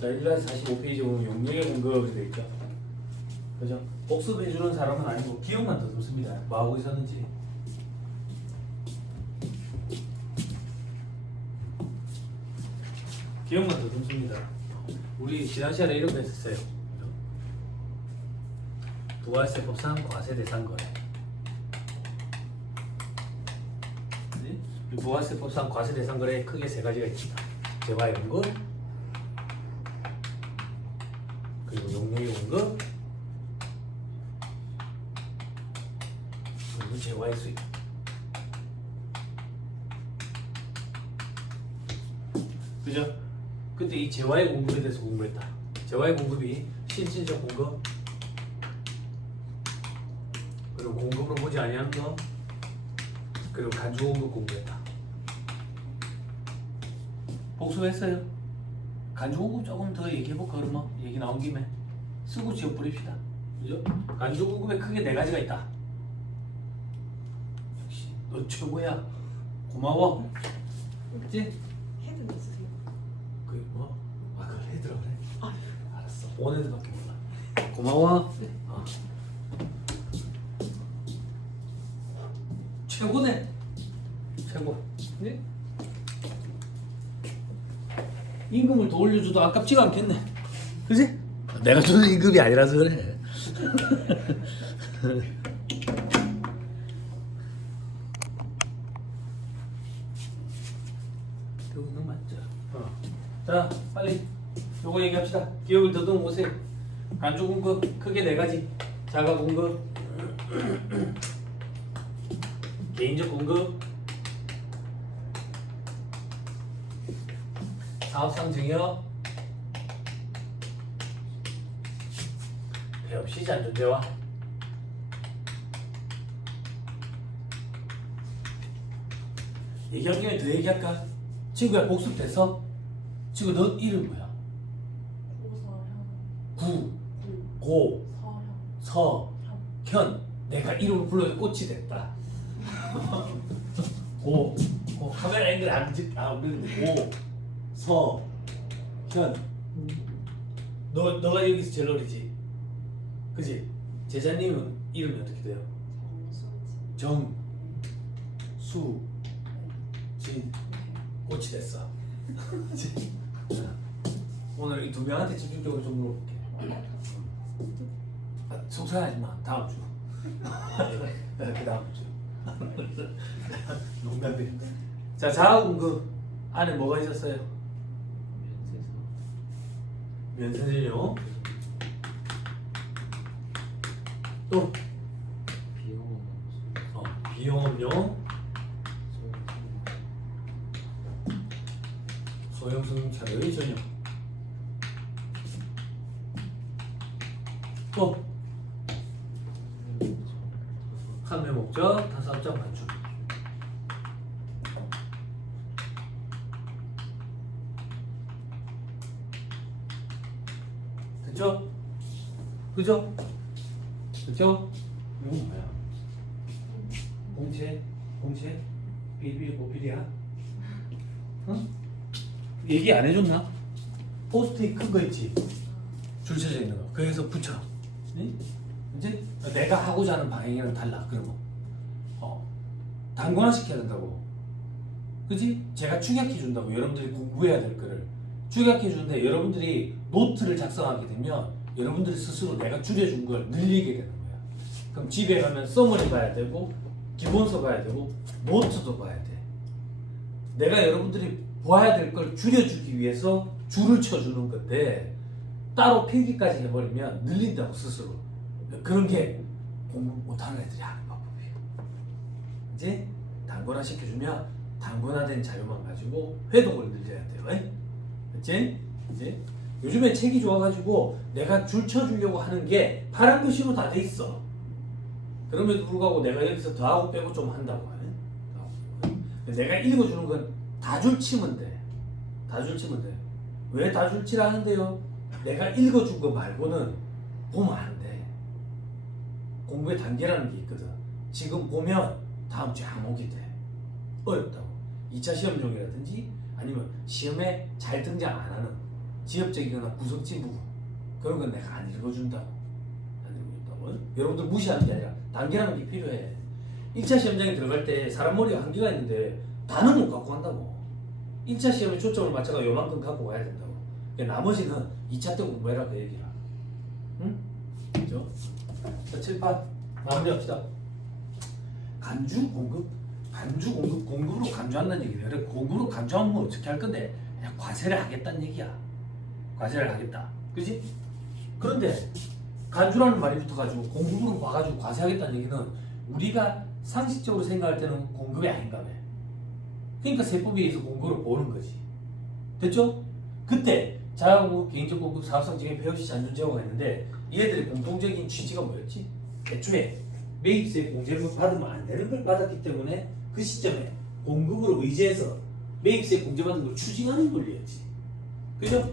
자, 1에서 45페이지 보면 용역의 공급이 되어 있죠. 그죠? 복습해주는 사람은 아니고 기억만 더듬습니다. 뭐하고 있었는지. 기억만 더듬습니다. 우리 지난 시간에 이런 거 했었어요. 부가세법상 과세대상거래. 부가세법상 과세대상거래에 크게 세 가지가 있습니다. 재화연금, 그리고 용역의 공급, 그리고 재화의 수익. 그죠? 그때 이 재화의 공급에 대해서 공부했다. 재화의 공급이 실질적 공급, 그리고 공급으로 보지 아니하는 거, 그리고 간주 공급 공부했다. 복습했어요. 간주 공급 조금 더 얘기해볼까 그러면? 얘기 나온 김에 쓰고 지어 뿌립시다. 그죠? 간주 공급에 크게 네 가지가 있다. 역시 너 최고야. 고마워. 그치? 헤드 있으세요? 그게 뭐? 아 그걸 헤드라 그래? 알았어. 원헤드밖에 몰라. 고마워. 네. 최고네. 최고. 네? 임금을 더 올려줘도 아깝지가 않겠네. 그지? 내가 주는 임금이 아니라서 그래. 그거는 맞죠. 자, 빨리 요거 얘기합시다. 기억을 더듬어 보세요. 간주 공급 크게 네 가지. 자가 공급, 개인적 공급, 사업상 증여, 배업 시장 존재와 얘기한 김에 더 얘기할까? 친구야 복습돼서? 친구 너 이름 뭐야? 고서현 구, 고, 서현 서, 현 현. 내가 이름을 불러서 꽃이 됐다. 고, 카메라 앵글 안 찍, 우리는 고, 서, 현. 너가 여기서 제일 어리지? 그지? 제자님은 이름이 어떻게 돼요? 정, 수, 진, 꽃이 됐어. 오늘 이 두 명한테 집중적으로 좀 물어볼게. 속상하지 마. 다음 주. 그 다음 주. 농담이에요. 자, 자아공급 안에 뭐가 있었어요? 면세전용. 또 비용업용, 소형 승용차의 전용. 또 판매 목적, 타사업장 반출. 됐죠? 그죠? 그죠? 이건 뭐야? 공채? 비밀 보필이야? 응? 얘기 안 해줬나? 포스트잇 큰 거 있지? 줄 쳐져 있는 거. 거기서 붙여. 응? 이제 내가 하고자 하는 방향이랑 달라. 그러면 단권화 시켜야 된다고. 그지? 제가 축약해 준다고. 여러분들이 공부해야 될 거를 축약해 주는데 여러분들이 노트를 작성하게 되면 여러분들이 스스로 내가 줄여준 걸 늘리게 되는 거야. 그럼 집에 가면 써머리 봐야 되고 기본서 봐야 되고 노트도 봐야 돼. 내가 여러분들이 봐야 될 걸 줄여주기 위해서 줄을 쳐주는 건데 따로 필기까지 해버리면 늘린다고 스스로. 그런 게 공부 못하는 애들이 하는 방법이에요. 이제 단권화 시켜주면 단권화된 자료만 가지고 회독을 늘려야 돼요. 그치? 이제 요즘에 책이 좋아가지고 내가 줄 쳐주려고 하는 게 파란 글씨로 다 돼 있어. 그럼에도 불구하고 내가 여기서 더하고 빼고 좀 한다고 해. 내가 읽어주는 건 다 줄 치면 돼. 다 줄 치면 돼. 왜 다 줄 치라는데요? 내가 읽어준 거 말고는 보면 안 돼. 공부의 단계라는 게 있거든. 지금 보면 다음 주에 안 오게 돼. 어렵다고. 2차 시험 중이라든지 아니면 시험에 잘 등장 안 하는 지엽적이거나 구석진 부분 그런 건 내가 안 읽어준다고. 안 읽어준다고. 여러분들 무시하는 게 아니라 단계라는 게 필요해. 1차 시험장에 들어갈 때 사람 머리가 한계가 있는데 다는 못 갖고 간다고. 1차 시험에 초점을 맞춰가 요만큼 갖고 가야 된다고. 그러니까 나머지는 2차 때 공부해라 그 얘기라. 응? 그죠? 자, 7판 마무리합시다. 간주 공급? 간주 공급, 공급으로 간주한다는 얘기네. 그래, 공급으로 간주하면 어떻게 할 건데? 그냥 과세를 하겠다는 얘기야. 과세를 하겠다. 그지? 그런데 간주라는 말이 붙어가지고 공급으로 와가지고 과세하겠다는 얘기는 우리가 상식적으로 생각할 때는 공급이 아닌가 봐. 그러니까 세법에 의해서 공급을 보는 거지. 됐죠? 그때 자가공급, 개인적 공급, 사업성 증액, 폐업시 잔존 제공가 있는데 얘들의 공통적인 취지가 뭐였지? 애초에 매입세 공제를 받으면 안 되는 걸 받았기 때문에 그 시점에 공급으로 의지해서 매입세 공제받은 걸 추징하는 논리였지. 그죠?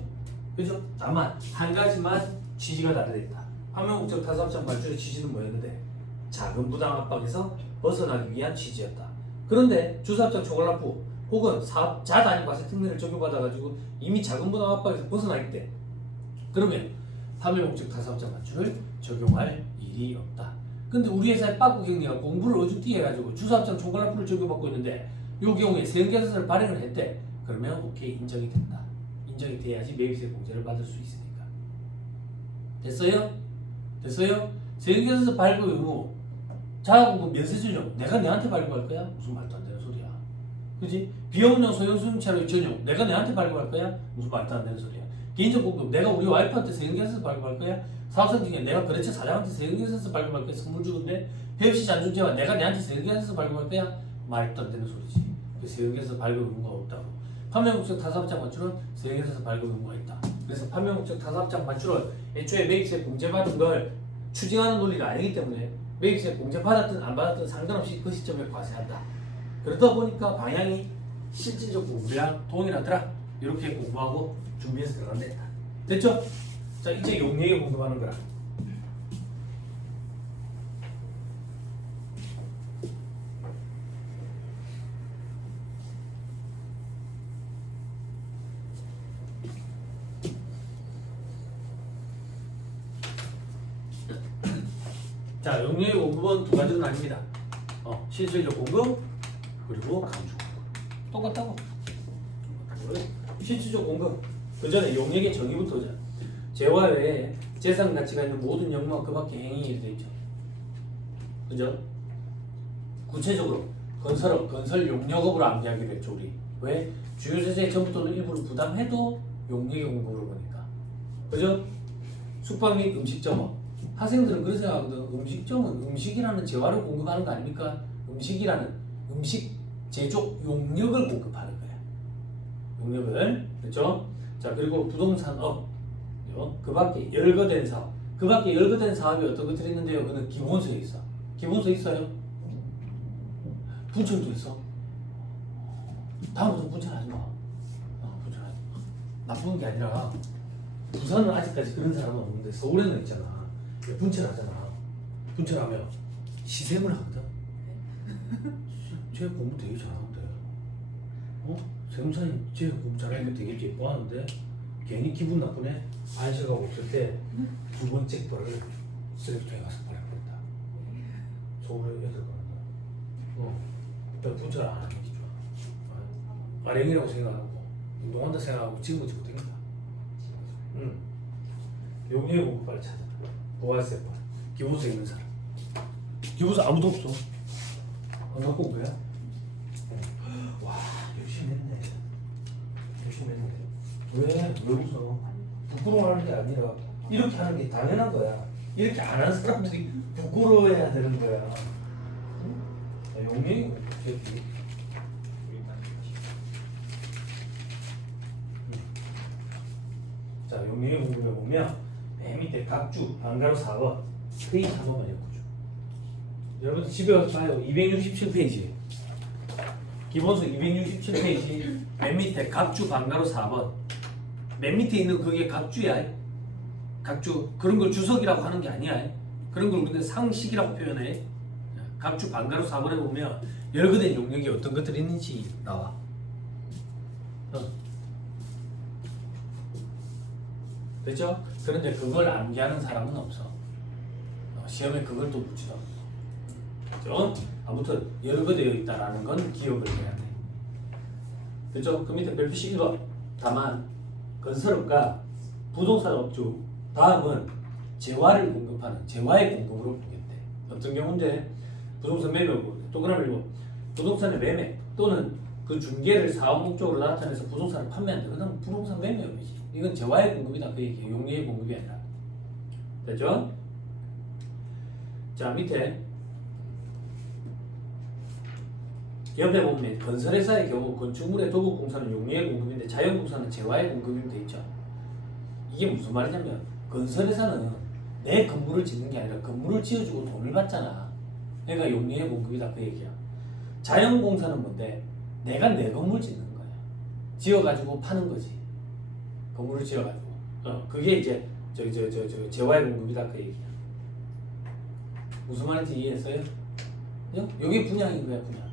그죠? 다만 한 가지만 취지가 다르다. 판매목적 타사업장 발주의 취지는 뭐였는데 자금 부담 압박에서 벗어나기 위한 취지였다. 그런데 주사업장 초과납부 혹은 사업 자단위 과세 특례를 적용받아가지고 이미 자금 부담 압박에서 벗어나기 때 그러면 판매목적 타사업장 발주를 적용할 일이 없다. 근데 우리 회사의 빠꾸 경리가 공부를 어중뛰게 해가지고 주사업장 초과납부를 적용받고 있는데 이 경우에 세금계산서를 발행을 했대. 그러면 오케이 인정이 된다. 인정이 돼야지 매입세 공제를 받을 수 있으니까. 됐어요? 됐어요? 세금계산서 발급 의무 자가공급 면세전용 내가 내한테 발급할 거야? 무슨 말도 안 되는 소리야. 그지? 비용용 소형수용차로 전용 내가 내한테 발급할 거야? 무슨 말도 안 되는 소리야. 개인적 공급 내가 우리 와이프한테 세금계산서 발급할 거야? 사업성 중에 내가 거래처 사장한테 세금계산서 발급할 거야? 선물 주는데 폐업시 잔존제와 내가 내한테 세금계산서 발급할 거야? 말도 안 되는 소리지. 그 세금계산서 발급 의무가 없다고. 판매목적 타사업장 반출은 세금계산서 발급 의무가 있다. 그래서 판매목적 타사업장 반출은 애초에 매입세 공제받은 걸 추징하는 논리가 아니기 때문에 매입세 공제 받았든 안 받았든 상관없이 그 시점에 과세한다. 그러다 보니까 방향이 실질적으로 우리랑 동일하더라. 이렇게 공부하고 준비해서 들어간다. 됐죠? 자 이제 용례에 공급하는 거라. 자, 용례의 공급은 두 가지는 아닙니다. 실질적 공급 그리고 간주 공급 똑같다고. 실질적 공급 그 전에 용례의 정의부터 보자. 재화 외에 재산 가치가 있는 모든 영무와 그 밖의 행위에 되어 있죠. 그죠? 구체적으로 건설업, 건설 용역업으로 암기하기로 했죠 우리. 왜? 주요 세제의 전부 또는 일부를 부담해도 용례의 공급으로 보니까. 그죠? 숙박 및 음식점업 학생들은 그렇게 생각하거든. 음식점은 음식이라는 재화를 공급하는 거 아닙니까? 음식이라는 음식 제조 용역을 공급하는 거야. 용역을. 그렇죠? 자, 그리고 부동산업. 그 밖에 열거된 사업. 그 밖에 열거된 사업이 어떤 것들이 있는데요. 그는 기본소에 있어. 기본소 있어요? 분천도 있어. 다음부터 분천하지 마. 분천하지 마. 나쁜 게 아니라 부산은 아직까지 그런 사람은 없는데 서울에는 있잖아. 분천하잖아. 분천하면 시샘을 하거든. 쟤 공부 되게 잘하는데. 세무사님 쟤 공부 잘하니까 되게 예뻐하는데 괜히 기분 나쁘네. 안식하고 없을 때 두 번째 거를 쓰레기통에 가서 버려버린다. 서울에 애들 가는다. 분천 안 하는 게 좋아. 아령이라고 생각하고 운동한다 생각하고 지금 지고 댕긴다. 용례 공부 빨리 찾아. 보아세요. 기본서 있는 사람. 기본서 아무도 없어. 안 갖고 온 거야? 와 열심히 했네. 열심히 했네. 왜 웃어? 부끄러워하는 게 아니라 이렇게 하는 게 당연한 거야. 이렇게 안 하는 사람들이 부끄러워해야 되는 거야. 응? 용례 공부 개피. 자 용례 공부를 보면 맨 밑에 각주 방가로 4번 페이지 한 번만 읽어줘. 여러분 집에 가서 봐요. 267페이지 기본서 267페이지 맨 밑에 각주 방가로 4번 맨 밑에 있는 그게 각주야. 각주 그런 걸 주석이라고 하는 게 아니야. 그런 걸 우리는 상식이라고 표현해. 각주 방가로 4번에 보면 열거된 용역이 어떤 것들이 있는지 나와. 됐죠? 그런데 그걸 암기하는 사람은 없어. 시험에 그걸 또 묻지도 않고. 그죠? 아무튼 열거되어 있다라는 건 기억을 해야 돼. 됐죠? 그 밑에 별표시 1번. 다만 건설업과 부동산 업주 다음은 재화를 공급하는 재화의 공급으로 보겠대. 어떤 경우인데 부동산 매매고 동그라미 1번 부동산의 매매 또는 그 중개를 사업 목적으로 나타내서 부동산을 판매한다. 그다음 부동산 매매업이지. 이건 재화의 공급이다 그 얘기예요. 용리의 공급이 아니라. 됐죠? 자 밑에 옆에 보면 건설회사의 경우 건축물의 도급공사는 용리의 공급인데 자연공사는 재화의 공급이면 돼 있죠. 이게 무슨 말이냐면 건설회사는 내 건물을 짓는 게 아니라 건물을 지어주고 돈을 받잖아. 그러니까 용리의 공급이다 그 얘기야. 자연공사는 뭔데? 내가 내 건물 짓는 거야. 지어가지고 파는 거지. 건물을 지어가지고. 그게 이제 재화의 공급이다 그 얘기야. 무슨 말인지 이해했어요? 여기 분양인 거야 분양.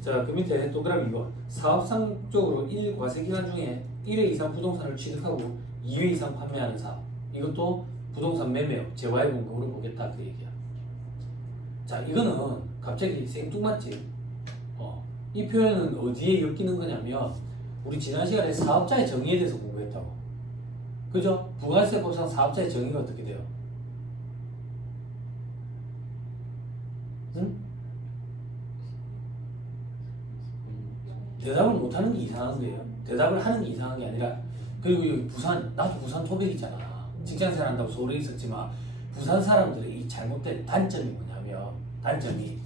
자, 그 밑에 동그라미 2번. 사업상적으로 1과세기간 중에 1회 이상 부동산을 취득하고 2회 이상 판매하는 사업. 이것도 부동산 매매업, 재화의 공급으로 보겠다 그 얘기야. 자, 이거는 갑자기 생뚱맞지? 이 표현은 어디에 엮이는 거냐면 우리 지난 시간에 사업자의 정의에 대해서 공부했다고. 그죠? 부가세법상 사업자의 정의가 어떻게 돼요? 응? 대답을 못하는 게 이상한 거예요. 대답을 하는 게 이상한 게 아니라 그리고 여기 부산 나도 부산 토백이잖아. 직장생활 한다고 서울에 있었지만 부산 사람들의 이 잘못된 단점이 뭐냐면 단점이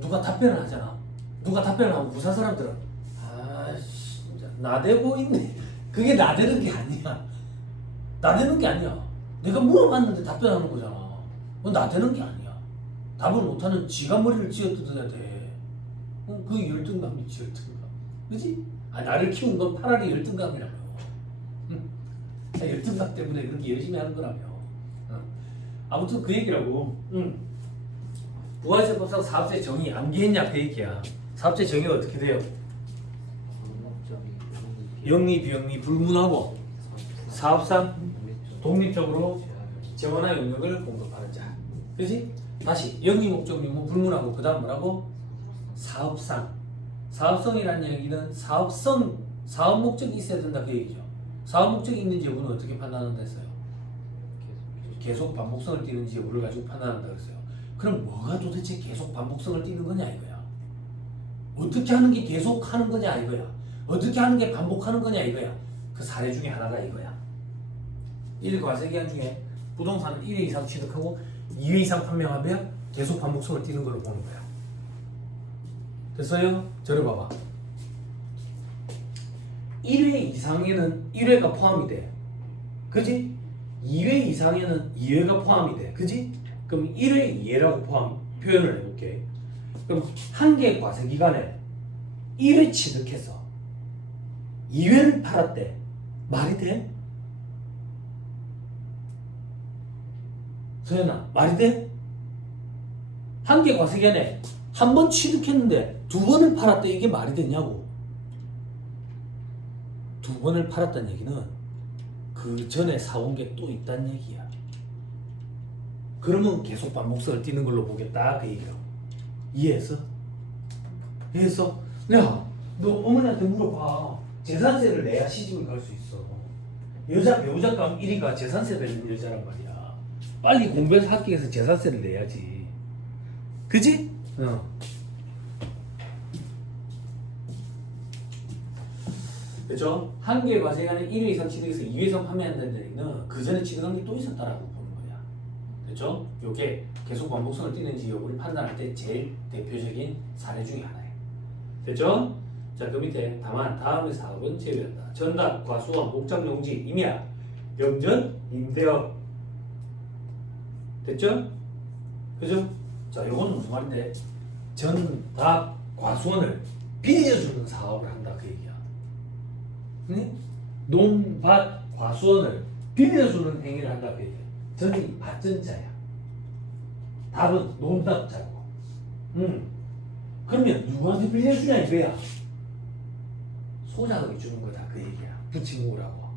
누가 답변을 하잖아. 누가 답변을 하면 부산 사람들은 아씨 나대고 있네. 그게 나대는 게 아니야. 나대는 게 아니야. 내가 물어봤는데 답변하는 거잖아. 나대는 게 아니야. 답을 못하는 지가 머리를 쥐어뜯어야 돼. 그 열등감이지 열등감. 그지? 나를 키운 건 파라리 열등감이라며. 열등감 때문에 그렇게 열심히 하는 거라며. 아무튼 그 얘기라고. 부가세법상 사업자의 정의 암기했냐 그 얘기야. 사업자의 정의가 어떻게 돼요? 영리 비영리 불문하고 사업상 독립적으로 재원화 영역을 공급하는 자. 그지? 다시 영리 목적 유무 불문하고 그 다음 뭐라고? 사업상. 사업성이라는 얘기는 사업 목적이 있어야 된다 그 얘기죠. 사업 목적이 있는지 여부는 어떻게 판단한다 했어요? 계속 반복성을 띠는지 여부를 가지고 판단한다 그랬어요. 그럼 뭐가 도대체 계속 반복성을 띠는 거냐 이거야. 어떻게 하는 게 계속 하는 거냐 이거야. 어떻게 하는 게 반복하는 거냐 이거야. 그 사례 중에 하나가 이거야. 1과세기간 중에 부동산을 1회 이상 취득하고 2회 이상 판매하면 계속 반복성을 띠는 걸로 보는 거야. 됐어요? 저를 봐봐. 1회 이상에는 1회가 포함이 돼. 그지? 2회 이상에는 2회가 포함이 돼. 그지? 그럼 1회 2회라고 표현을 해볼게. 그럼 한 개의 과세기간에 1회 취득해서 2회를 팔았대. 말이 돼? 소연아, 말이 돼? 한 개 과세기간에 한 번 취득했는데 2번을 팔았대. 이게 말이 되냐고. 2번을 팔았다는 얘기는 그 전에 사온 게 또 있다는 얘기야. 그러면 계속 반복성을 띠는 걸로 보겠다 그 얘기야. 이해했어? 이해했어? 야, 너 어머니한테 물어봐. 재산세를 내야 시집을 갈 수 있어. 여자 배우자감 1위가 재산세 내는 여자란 말이야. 빨리 공부해서 합격해서 재산세를 내야지. 그지? 그렇죠? 한 개의 과세기간에 1회 이상 취득해서 2회 이상 판매한다는 얘기는 그 전에 취득한 게 또 있었다라고 보는 거야. 그렇죠? 요게 계속 반복성을 띠는지 여부를 판단할 때 제일 대표적인 사례 중에 하나예요. 됐죠? 자, 그 밑에 다만 다음의 사업은 제외한다. 전답, 과수원, 목적 용지, 임야, 영전, 임대업. 됐죠? 그죠? 자, 요거는 무슨 말인데? 전답, 과수원을 빌려주는 사업을 한다 그 얘기야. 네? 논밭, 과수원을 빌려주는 행위를 한다 그 얘기야. 전이 받전자야. 답은 논답자고. 그러면 누구한테 빌려주냐 이거야. 소장이 주는 거다 그 얘기야. 붙임모으라고.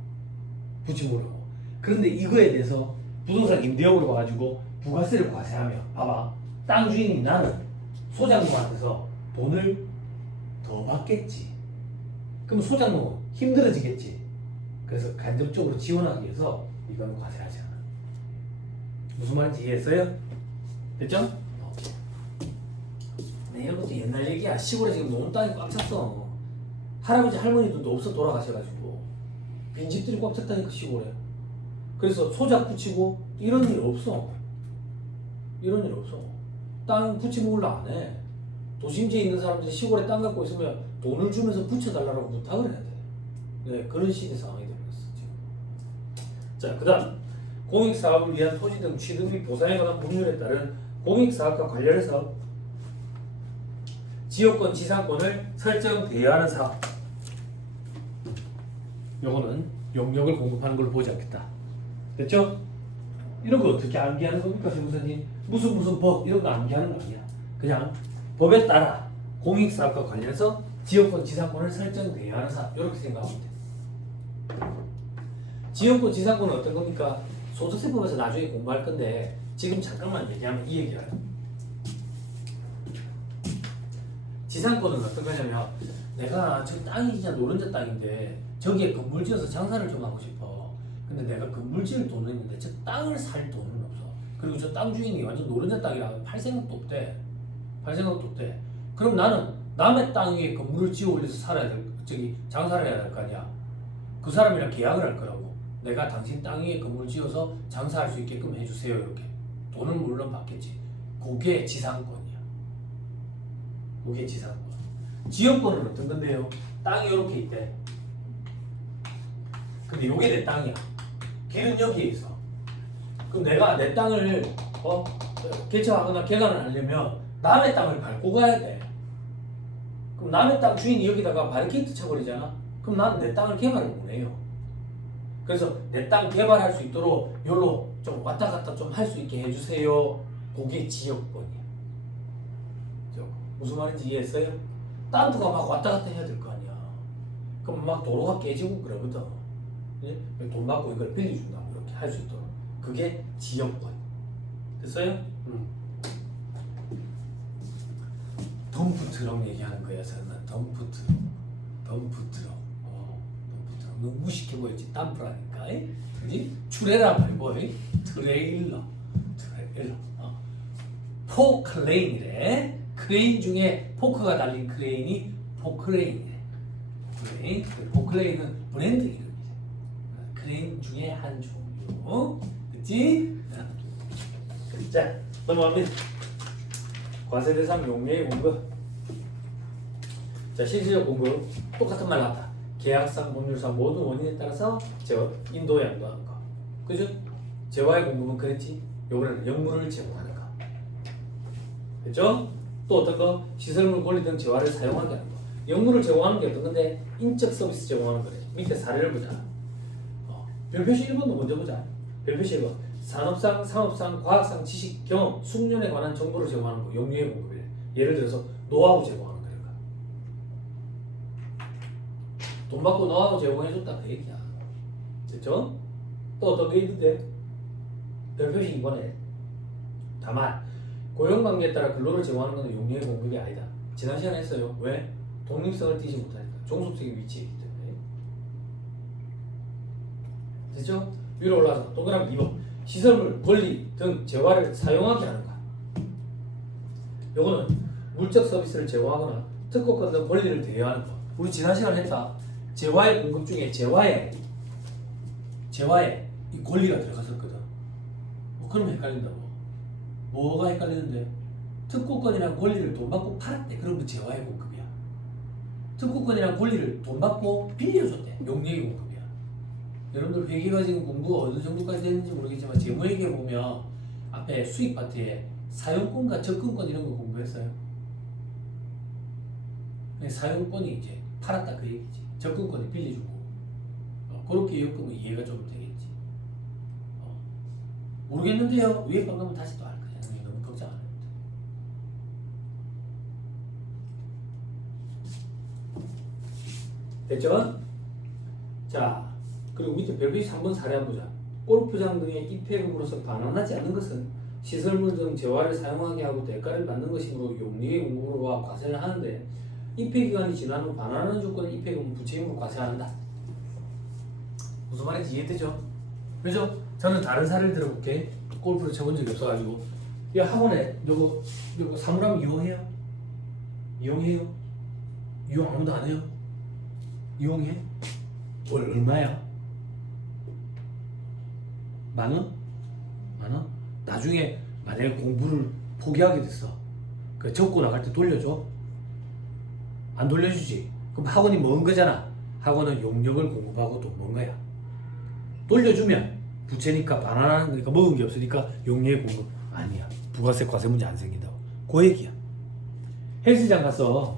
붙임모으라고. 그런데 이거에 대해서 부동산 임대업으로 봐가지고 부가세를 과세하면 봐봐. 땅 주인이 나는 소장농한테서 돈을 더 받겠지. 그럼 소장농은 힘들어지겠지. 그래서 간접적으로 지원하기 위해서 이건 과세하지 않아. 무슨 말인지 이해했어요? 됐죠? 네, 이런 것도 옛날 얘기야. 시골에 지금 너무 땅이 꽉 찼어. 할아버지 할머니들도 없어 돌아가셔가지고 빈집들이 꽉 찼다니까 시골에. 그래서 소작 붙이고 이런 일 없어. 이런 일 없어. 땅 붙이먹으려 안 해. 도심지에 있는 사람들이 시골에 땅 갖고 있으면 돈을 주면서 붙여달라고 부탁을 해야 돼. 네, 그런 시대 상황이 되었어 지금. 자, 그다음 공익사업을 위한 토지 등 취득 및 보상에 관한 법률에 따른 공익사업과 관련해서 지역권 지상권을 설정 대여하는 사업. 요거는 용역을 공급하는 걸로 보지 않겠다. 됐죠? 이런 거 어떻게 암기하는 겁니까, 변호사님? 무슨 법 이런 거 암기하는 거 아니야. 그냥 법에 따라 공익사업과 관련해서 지역권 지상권을 설정 대여하는 사업. 이렇게 생각하면 돼. 지역권 지상권은 어떤 겁니까? 소득세법에서 나중에 공부할 건데 지금 잠깐만 얘기하면 이 얘기야. 지상권은 어떤 거냐면 내가 저 땅이 진짜 노른자 땅인데 저기에 건물 지어서 장사를 좀 하고 싶어. 근데 내가 건물 지을 돈은 있는데 저 땅을 살 돈은 없어. 그리고 저 땅 주인이 완전 노른자 땅이라 팔 생각도 없대. 팔 생각도 없대. 그럼 나는 남의 땅 위에 건물을 지어 올려서 살아야 될, 장사를 해야 될 거 아니야. 그 사람이랑 계약을 할 거라고. 내가 당신 땅 위에 건물 지어서 장사할 수 있게끔 해주세요. 이렇게 돈은 물론 받겠지. 그게 지상권이야. 그게 지상권. 지역권은 어떤 건데요? 땅이 이렇게 있대. 근데 요게 내 땅이야. 길은 여기에 있어. 그럼 내가 내 땅을 개척하거나 개간을 하려면 남의 땅을 밟고 가야 돼. 그럼 남의 땅 주인이 여기다가 바리케이트 쳐버리잖아. 그럼 나는 내 땅을 개발을 못해요. 그래서 내 땅 개발할 수 있도록 요로 좀 왔다 갔다 좀 할 수 있게 해주세요. 그게 지역권이야. 무슨 말인지 이해했어요? 땅두가 막 왔다 갔다 해야 될 거 아니야. 그럼 막 도로가 깨지고 그러거든. 예? 돈 받고 이걸 빌려준다고 이렇게 할 수 있도록. 그게 지역권. 됐어요? 덤프트럭 얘기하는 거야. 저는 덤프트럭. 덤프트럭. 너무 무식해 보였지. 덤프라니까. 그지? 추레라 말고 트레일러. 트레일러. 포크레인이래. 크레인 중에 포크가 달린 크레인이 포크레인이래. 포크레인. 포크레인은 브랜드 이름이래. 크레인 중에 한 종류. 그치? 자, 넘어갑니다. 과세 대상 용매의 공급. 자, 실질적 공급 똑같은 말 나왔다. 계약상, 법률상 모든 원인에 따라서 인도 양도하는 거. 그죠? 재화의 공급은 그랬지. 요거는 영물을 제공하는 거. 그죠? 또 어떤 거? 시설물, 권리 등 재화를 사용하게 하는 거. 영물을 제공하는 게 어떤 건데? 인적 서비스 제공하는 거래. 밑에 사례를 보자. 별표시 1번도 먼저 보자. 별표시 1번. 산업상, 상업상, 과학상, 지식, 경험, 숙련에 관한 정보를 제공하는 거. 영유의 공급이래. 예를 들어서 노하우 제공하는 거니까. 돈 받고 노하우 제공해줬다 그 얘기야. 됐죠? 또 어떤 게 있는데? 별표시 2번에 다만 고용관계에 따라 근로를 제공하는 것은 용유의 공급이 아니다. 지난 시간에 했어요. 왜? 독립성을 띠지 못하니까. 종속적인 위치에 있기 때문에. 됐죠? 위로 올라가서 동그라미 2번. 시설물, 권리 등 재화를 사용하게 하는 것. 요거는 물적 서비스를 제공하거나 특허권 등 권리를 대여하는 것. 우리 지난 시간에 했다. 재화의 공급 중에 재화에 이 권리가 들어갔었거든. 그러면 헷갈린다고. 뭐가 헷갈리는데? 특허권이랑 권리를 돈 받고 팔았대. 그러면 재화의 공급이야. 특허권이랑 권리를 돈 받고 빌려줬대. 용역의 공급이야. 여러분들 회계가 지금 공부 어느 정도까지 됐는지 모르겠지만 재무회계 보면 앞에 수익 파트에 사용권과 접근권 이런 거 공부했어요. 사용권이 이제 팔았다 그 얘기지. 접근권을 빌려주고 그렇게 엮으면 이해가 좀 되겠지. 모르겠는데요. 위에 방 가면 다시 또 할 거야. 너무 걱정 안 해도 됐죠? 자, 그리고 밑에 별표시 3번 사례 한번 보자. 골프장 등의 입회금으로서 반환하지 않는 것은 시설물 등 재화를 사용하게 하고 대가를 받는 것이므로 용리의 공급으로와 과세를 하는데 입회 기간이 지난 후 반환하는 조건의 입회금은 부채임으로 과세한다. 무슨 말인지 이해되죠? 그죠? 저는 다른 사례를 들어볼게. 골프를 쳐본 적이 없어가지고 이 학원에 요거 사물함 이용해요? 이용해요? 이용 아무도 안 해요? 이용해? 얼마야? 10,000원? 10,000원? 나중에 만약에 공부를 포기하게 됐어. 그 적고 나갈 때 돌려줘? 안 돌려주지? 그럼 학원이 먼 거잖아. 학원은 용역을 공급하고 돈 먼 거야. 돌려주면 부채니까 반환하는 거니까 먹은 게 없으니까 용역 공급 아니야. 부가세 과세 문제 안 생긴다고. 그 얘기야. 헬스장 가서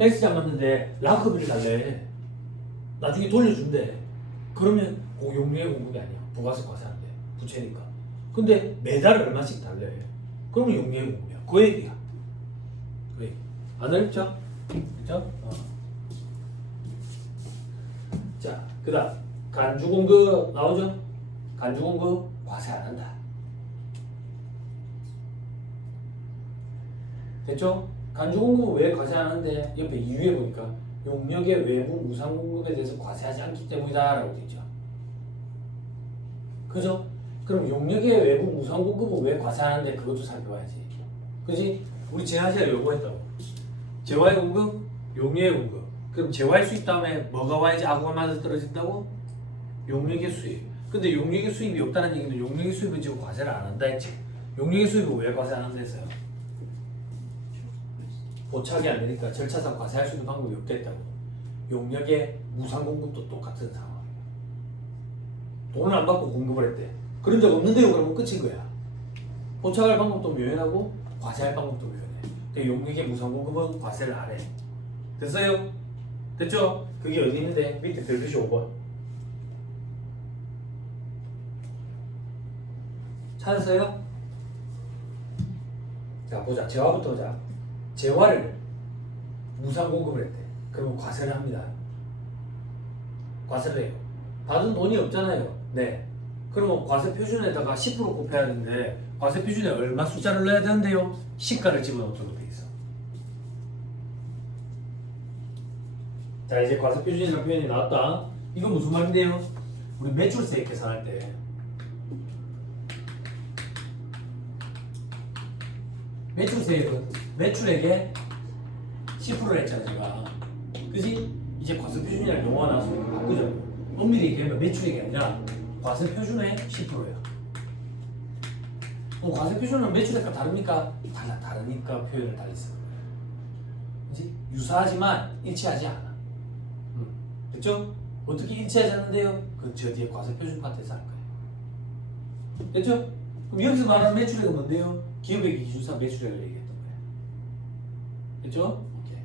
헬스장 갔는데 락커비를 달래. 나중에 돌려준대. 그러면 용역의 공급이 아니야. 부가세 과세한대. 부채니까. 근데 매달 얼마씩 달래. 그러면 용역의 공급이야. 그 얘기야. 그 얘기. 안 어렵죠? 그렇죠? 자, 그다음 간주공급 나오죠? 간주공급 과세 안 한다. 됐죠? 간주공급은 왜 과세 안 하는데 옆에 이유에 보니까 용역의 외부 무상공급에 대해서 과세하지 않기 때문이다 라고 되어 있죠. 그죠? 그럼 용역의 외부 무상공급은 왜 과세하는데 그것도 살펴봐야지. 그지? 우리 지난 시간에 요구했다고. 재화의 공급, 용역의 공급. 그럼 재화의 수입 다음에 뭐가 와야지 아구가 맞아 떨어진다고? 용역의 수입. 근데 용역의 수입이 없다는 얘기는 용역의 수입은 지금 과세를 안 한다 했지. 용역의 수입은 왜 과세 안 한다 했어요? 보착이 안 되니까 절차상 과세할 수 있는 방법이 없겠다고. 용역의 무상 공급도 똑같은 상황이에요. 돈을 안 받고 공급을 했대. 그런 적 없는데요. 그러면 끝인 거야. 보착할 방법도 묘연하고 과세할 방법도 묘연해. 근데 용역의 무상 공급은 과세를 안 해. 됐어요? 됐죠? 그게 어디 있는데? 밑에 별표시 5번. 찾았어요? 자, 보자. 재화부터 보자. 재화를 무상 공급을 했대. 그러면 과세를 합니다. 과세를 해요. 받은 돈이 없잖아요. 네. 그러면 과세 표준에다가 10% 곱해야 되는데 과세 표준에 얼마 숫자를 넣어야 되는데요? 시가를 집어넣도록 돼 있어. 자, 이제 과세 표준이라는 표현이 나왔다. 이건 무슨 말인데요? 우리 매출세 계산할 때 매출세액은 매출액에 10%를 했잖아 제가. 그지? 이제 과세 표준이라는 용어가 나왔으니까 바꾸자. 엄밀히 얘기하면 매출액이 아니라 과세 표준의 10%야. 그럼 과세 표준은 매출액과 다릅니까? 다르니까 표현을 달리 쓰는 거야. 그지? 유사하지만 일치하지 않아. 됐죠? 어떻게 일치하지 않는데요? 그건 저 뒤에 과세 표준 파트에서 할 거예요. 됐죠? 그럼 여기서 말하는 매출액은 뭔데요? 기업의 기준상 매출액을 얘기했던 거예요. 됐죠? 오케이.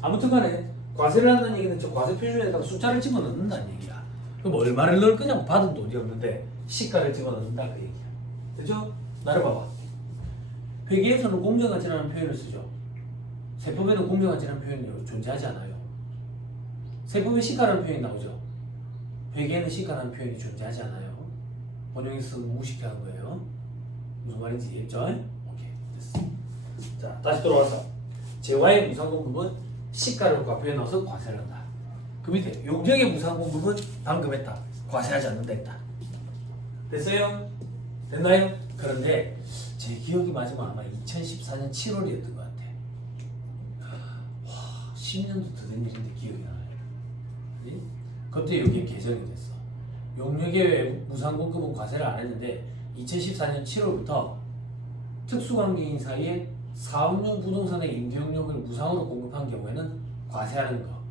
아무튼 간에 과세를 한다는 얘기는 저 과세 표준에다가 숫자를 집어넣는다는 얘기야. 그럼 얼마를 넣을 거냐고. 받은 돈이 없는데 시가를 집어넣는다 그 얘기야. 됐죠? 나를 봐봐. 회계에서는 공정가치라는 표현을 쓰죠. 세법에는 공정가치라는 표현이 존재하지 않아요. 세법에 시가라는 표현이 나오죠. 회계에는 시가라는 표현이 존재하지 않아요. 번역에서 무식한 거예요. 무슨 말인지 이해했죠? 오케이, 됐어. 자, 다시 돌아와서 재화의 무상공급은 시가를 과표에 넣어서 과세를 한다. 그 밑에 용역의 무상공급은 방금 했다. 과세하지 않는다 했다. 됐어요? 됐나요? 그런데 제 기억이 맞으면 아마 2014년 7월이었던 것 같아. 와, 10년도 더 된 일인데 기억이 나요. 그때 여기에 개정이 됐어. 용역의 무상공급은 과세를 안 했는데 2014년 7월부터 특수관계인 사이에 사업용 부동산의 임대용역을 무상으로 공급한 경우에는 과세하는 거.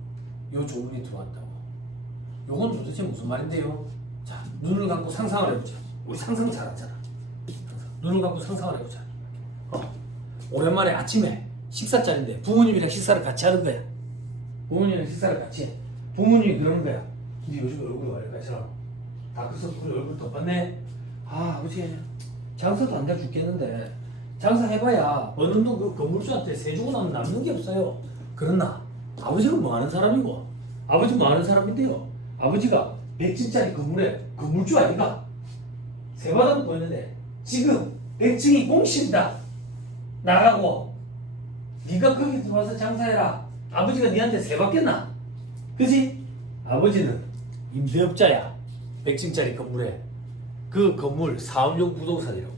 요 조문이 들어왔다고. 요건 도대체 무슨 말인데요? 자, 눈을 감고 상상을 해보자. 우리 상상 잘하잖아. 눈을 감고 상상을 해보자. 오랜만에 아침에 식사 자리인데 부모님이랑 식사를 같이 하는 거야. 부모님이랑 식사를 같이 해. 부모님이 그러는 거야. 근데 요즘 얼굴이 왜 이렇게 서 다크서클이 얼굴 덮었네. 아, 아버지 장사도 안 돼 죽겠는데 장사해봐야 버는 돈 그 건물주한테 세 주고 나면 남는 게 없어요. 그러나 아버지는 뭐 하는 사람이고 아버지 뭐 하는 사람인데요? 아버지가 100층짜리 건물에 건물주 아닌가? 세 바닥 보였는데 지금 100층이 공실이다. 나가고 네가 거기 들어와서 장사해라. 아버지가 네한테 세 받겠나? 그지? 아버지는 임대업자야. 100층짜리 건물에 그 건물 사업용 부동산이라고.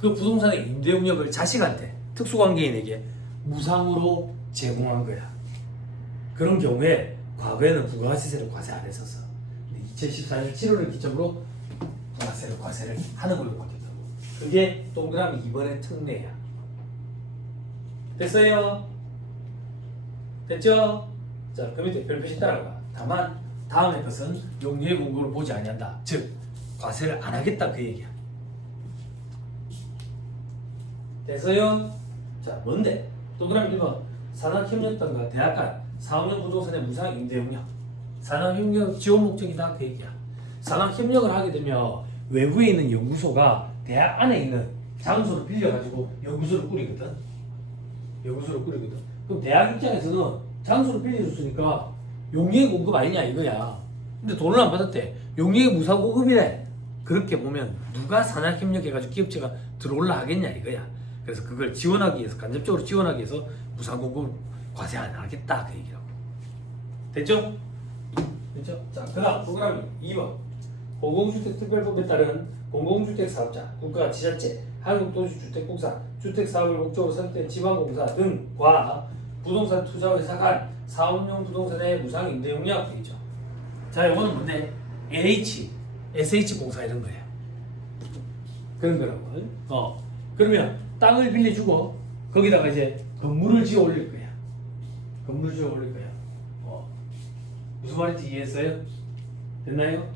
그 부동산의 임대 용역을 자식한테 특수관계인에게 무상으로 제공한 거야. 그런 경우에 과거에는 부가가치세를 과세 안 했었어. 근데 2014년 7월을 기점으로 부가세를 과세를 하는 걸로 바뀌었다고. 그게 동그라미 이번의 특례야. 됐어요? 됐죠? 자, 그 밑에 별표시 따라가. 다만 다음의 것은 용리의 공고를 보지 아니한다. 즉 과세를 안 하겠다 그 얘기야. 됐어요? 자, 뭔데? 동그라미 1번 산학협력단과 대학 간 사업용 부동산의 무상 임대 용역. 산학협력 지원 목적이다 그 얘기야. 산학협력을 하게 되면 외부에 있는 연구소가 대학 안에 있는 장소를 빌려가지고 연구소를 꾸리거든. 그럼 대학 입장에서는 장소를 빌려줬으니까 용역의 공급 아니냐 이거야. 근데 돈을 안 받았대. 용역의 무상 공급이래. 그렇게 보면 누가 산학협력해가지고 기업체가 들어올라 하겠냐 이거야. 그래서 그걸 지원하기 위해서 간접적으로 지원하기 위해서 무상 공급 과세 안 하겠다 그 얘기라고. 됐죠? 됐죠? 자, 그다음 동그라미 2번 공공주택특별법에 따른 공공주택 사업자, 국가, 지자체, 한국도시주택공사, 주택사업을 목적으로 설정된 지방공사 등과 부동산 투자회사 간 사업용 부동산의 무상 임대 용역 되겠죠. 자, 이거는 뭔데? LH, SH공사 이런 거예요. 그런 거라고. 그러면 땅을 빌려주고 거기다가 이제 건물을 지어 올릴 거야. 무슨 말인지 이해했어요? 됐나요?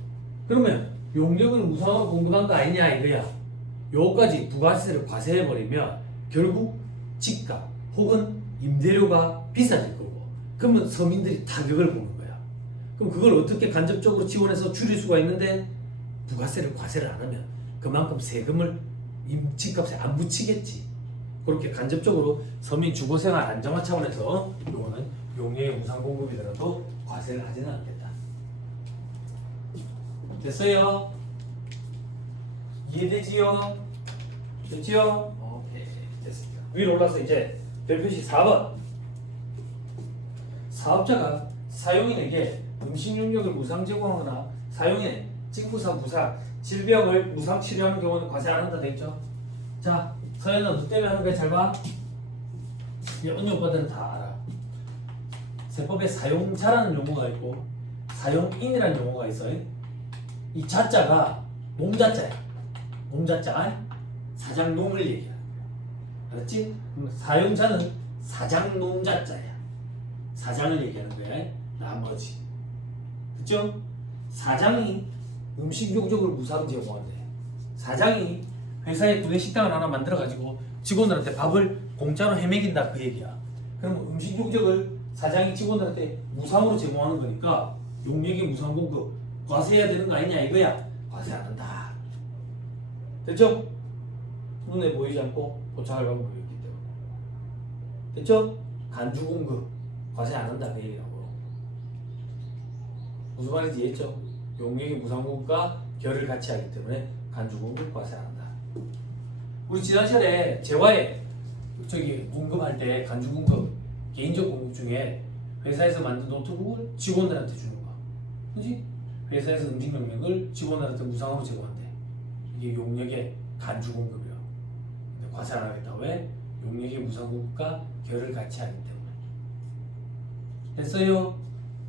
그러면 용역을 무상으로 공급한 거 아니냐 이거야. 요까지 부가세를 과세해버리면 결국 집값 혹은 임대료가 비싸질 거고, 그러면 서민들이 타격을 보는 거야. 그럼 그걸 어떻게 간접적으로 지원해서 줄일 수가 있는데 부가세를 과세를 안 하면 그만큼 세금을 집값에 안 붙이겠지. 그렇게 간접적으로 서민 주거생활 안정화 차원에서 요거는 용역의 무상 공급이더라도 과세를 하지는 않겠다. 됐어요? 이해되지요? 됐지요? 오케이, 됐습니다. 위로 올라서 이제 별표시 4번 사업자가 사용인에게 음식 용역을 무상 제공하거나 사용인의 직무사 무상, 질병을 무상 치료하는 경우는 과세 안 한다 됐죠? 자, 서현아 너 때문에 하는 거야. 잘 봐. 이 언니 오빠들은 다 알아. 세법에 사용자라는 용어가 있고 사용인이라는 용어가 있어요. 이 자자가 농자자야. 농자자 사장농을 얘기하는 거야. 알았지? 그럼 사용자는 사장농자자야. 사장을 얘기하는 거야. 나머지. 그죠? 사장이 음식 용역을 무상 제공한대. 사장이 회사에 구내식당을 하나 만들어가지고 직원들한테 밥을 공짜로 해먹인다 그 얘기야. 그럼 음식 용역을 사장이 직원들한테 무상으로 제공하는 거니까 용역의 무상 공급 과세해야 되는 거 아니냐 이거야. 과세 안 한다. 됐죠? 눈에 보이지 않고 도착할 방법이 있기 때문에. 됐죠? 간주 공급 과세 안 한다 그 얘기라고. 무슨 말인지 이해했죠? 용역의 무상 공급과 결을 같이 하기 때문에 간주 공급 과세 안 한다. 우리 지난 시간에 재화에 공급할 때 간주 공급 개인적 공급 중에 회사에서 만든 노트북을 직원들한테 주는 거야. 그지? 회사에서 음식 용역을 직원들한테 무상으로 제공한대. 이게 용역의 간주 공급이야. 근데 과세 안 하겠다. 왜? 용역의 무상 공급과 결을 같이 하기 때문에. 됐어요?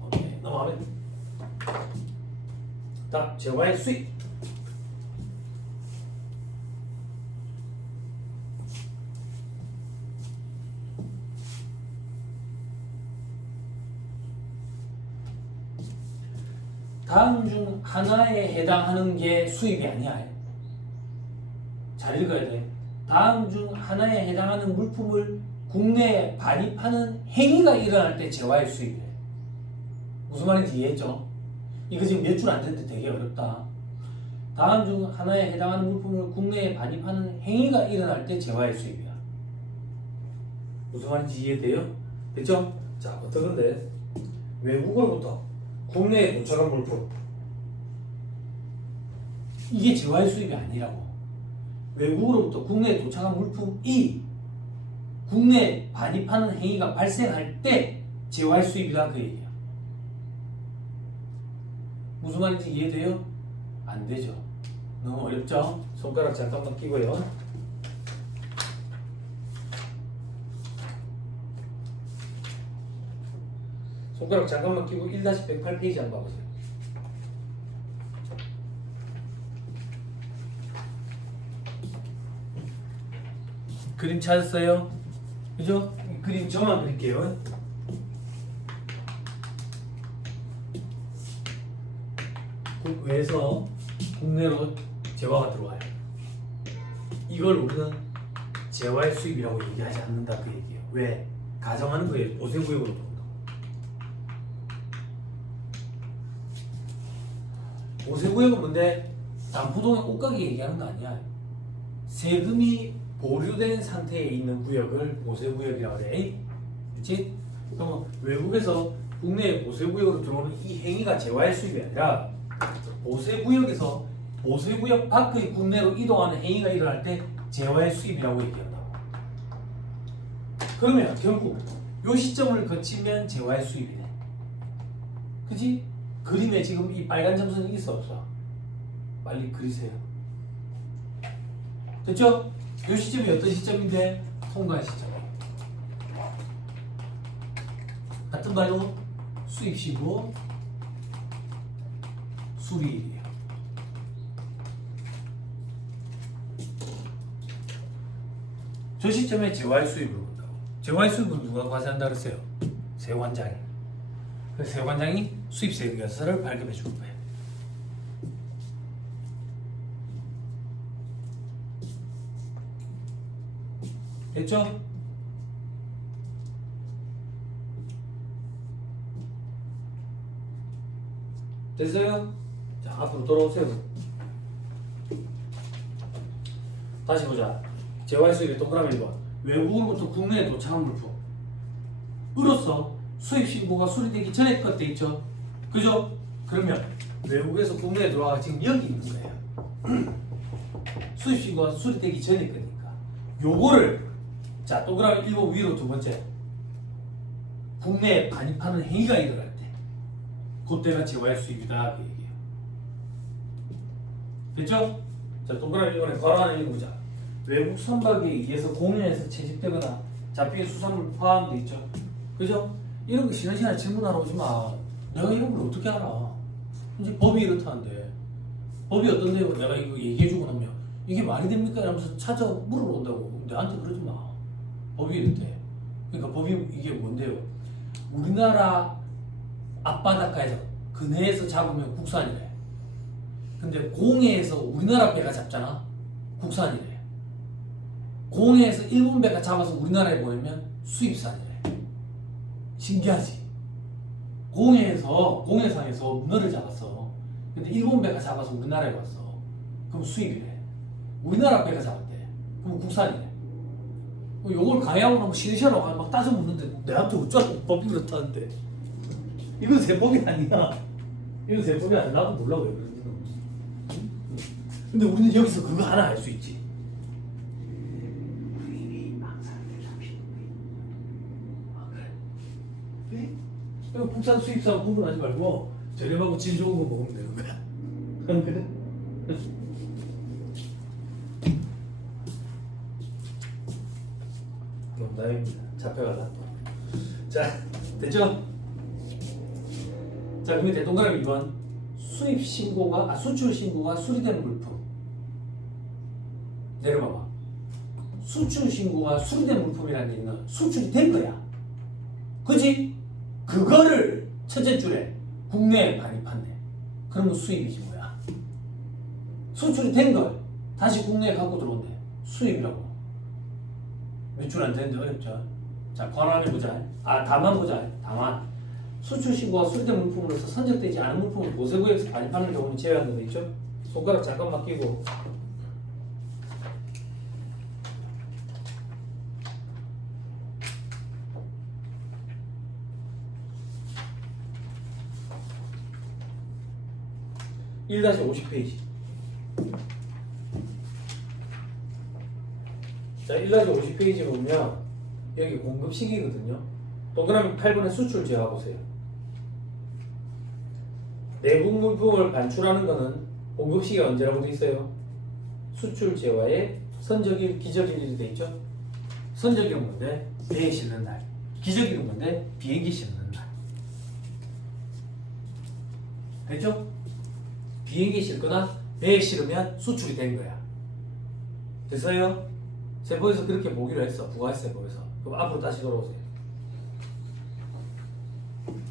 오케이, 넘어가면 다음 재화의 수익. 다음 중 하나에 해당하는 게 수입이 아니야. 잘 읽어야 돼. 다음 중 하나에 해당하는 물품을 국내에 반입하는 행위가 일어날 때 재화의 수입이래. 무슨 말인지 이해했죠? 이거 지금 몇 줄 안 됐는데 되게 어렵다. 다음 중 하나에 해당하는 물품을 국내에 반입하는 행위가 일어날 때 재화의 수입이야. 무슨 말인지 이해돼요? 됐죠? 자, 어떠건데? 외국으로부터 국내에 도착한 물품. 이게 재화의 수입이 아니라고. 외국으로부터 국내에 도착한 물품이 국내에 반입하는 행위가 발생할 때 재화의 수입이다 그 얘기야. 무슨 말인지 이해돼요? 안 되죠. 너무 어렵죠? 손가락 잠깐만 끼고요. 손가락 잠깐만 끼고 1-108페이지 한번 봐보세요. 그림 찾았어요? 그죠? 이 그림 저만 그릴게요. 국외에서 국내로 재화가 들어와요. 이걸 우리는 재화의 수입이라고 얘기하지 않는다 그 얘기예요. 왜? 가정하는 거예요. 보세구역으로 들어온다. 보세구역은 뭔데? 담포동의 옷가게 얘기하는 거 아니야. 세금이 보류된 상태에 있는 구역을 보세구역이라고 그래. 그렇지? 그럼 외국에서 국내에 보세구역으로 들어오는 이 행위가 재화의 수입이 아니라 보세구역에서 보세구역 밖의 국내로 이동하는 행위가 일어날 때 재화의 수입이라고 얘기한다. 그러면 결국 이 시점을 거치면 재화의 수입이네. 그지? 그림에 지금 이 빨간 점선이 있어 없어? 빨리 그리세요. 됐죠? 이 시점이 어떤 시점인데? 통관 시점. 같은 말로 수입시고 수리일이에요. 저 시점에 재화의 수입을 본다고. 재화의 수입은 누가 과세한다 그랬어요? 세관장이. 그래서 세관장이 수입세계서를 발급해 줄 거예요. 됐죠? 됐어요? 자, 앞으로 돌아오세요. 다시 보자. 재화의 수입의 동그라미 1번. 외국으로부터 국내에 도착한 물품. 으로써 수입 신고가 수리되기 전에 것 돼 있죠? 그죠? 그러면 외국에서 국내에 들어와가 지금 여기 있는 거예요. 수입 신고가 수리되기 전에 거니까. 요거를 자, 동그라미 1번 위로 두 번째. 국내에 반입하는 행위가 일어날 때 그때가 재화의 수입이다 그 얘기예요. 됐죠? 자, 동그라미 1번에 괄호 하나 읽어보자. 외국 선박에 의해서 공연에서 채집되거나 잡힌 수산물 포함돼 있죠. 그죠? 이런 거 쉬는 시간에 질문하러 오지 마. 내가 이런 걸 어떻게 알아? 이제 법이 이렇다는데 법이 어떤데요? 내가 이거 얘기해주고 나면 이게 말이 됩니까? 이러면서 찾아 물으러 온다고. 내한테 그러지 마. 법이 이렇대. 그러니까 법이 이게 뭔데요? 우리나라 앞바닷가에서 근해에서 잡으면 국산이래. 근데 공해에서 우리나라 배가 잡잖아. 국산이래. 공해에서 일본 배가 잡아서 우리나라에 보내면 수입산이래. 신기하지? 공해상에서 문어를 잡았어. 근데 일본 배가 잡아서 우리나라에 왔어. 그럼 수입이래. 우리나라 배가 잡았대. 그럼 국산이래. 요걸 가해하고 나면 시리시하라고 막 따져 묻는데 내한테 어쩌라고 법이 그렇다는데. 이건 세법이 아니야. 이건 세법이 아니야. 나도 몰라 왜 그런지는. 근데 우리는 여기서 그거 하나 알 수 있지. 국산 수입산 구분하지 말고 저렴하고 질 좋은 거 먹으면 되는 거야. 안 그래? 농담입니다. 잡혀가다. 자, 됐죠? 자, 그럼 대동그라미 2번. 수입 신고가, 수출 신고가 수리된 물품. 내려봐봐. 수출 신고가 수리된 물품이라는 얘기는 수출이 된 거야. 그지? 그거를 첫째 줄에 국내에 반입한대. 그러면 수입이지 뭐야. 수출이 된 걸 다시 국내에 갖고 들어온대. 수입이라고. 몇 줄 안 되는데 어렵죠. 자, 관함해 보자. 다만 보자. 다만. 수출 신고가 수리된 물품으로서 선적되지 않은 물품을 보세구역에서 반입하는 경우는 제외하는 거 있죠? 손가락 잠깐만 끼고. 1-50페이지. 자, 1-50페이지 보면 여기 공급식이거든요. 동그라미 8번에 수출 제화 보세요. 내부 물품을 반출하는 거는 공급식이 언제라고 돼 있어요? 수출 제화의 선적일, 기적일이 돼 있죠? 선적일은 뭔데? 배에 실는 날. 기적일은 뭔데? 비행기 실는 날. 됐죠? 비행기 실거나 배에 실으면 수출이 된 거야. 됐어요? 세법에서 그렇게 보기로 했어. 부가세법에서. 그럼 앞으로 다시 돌아오세요.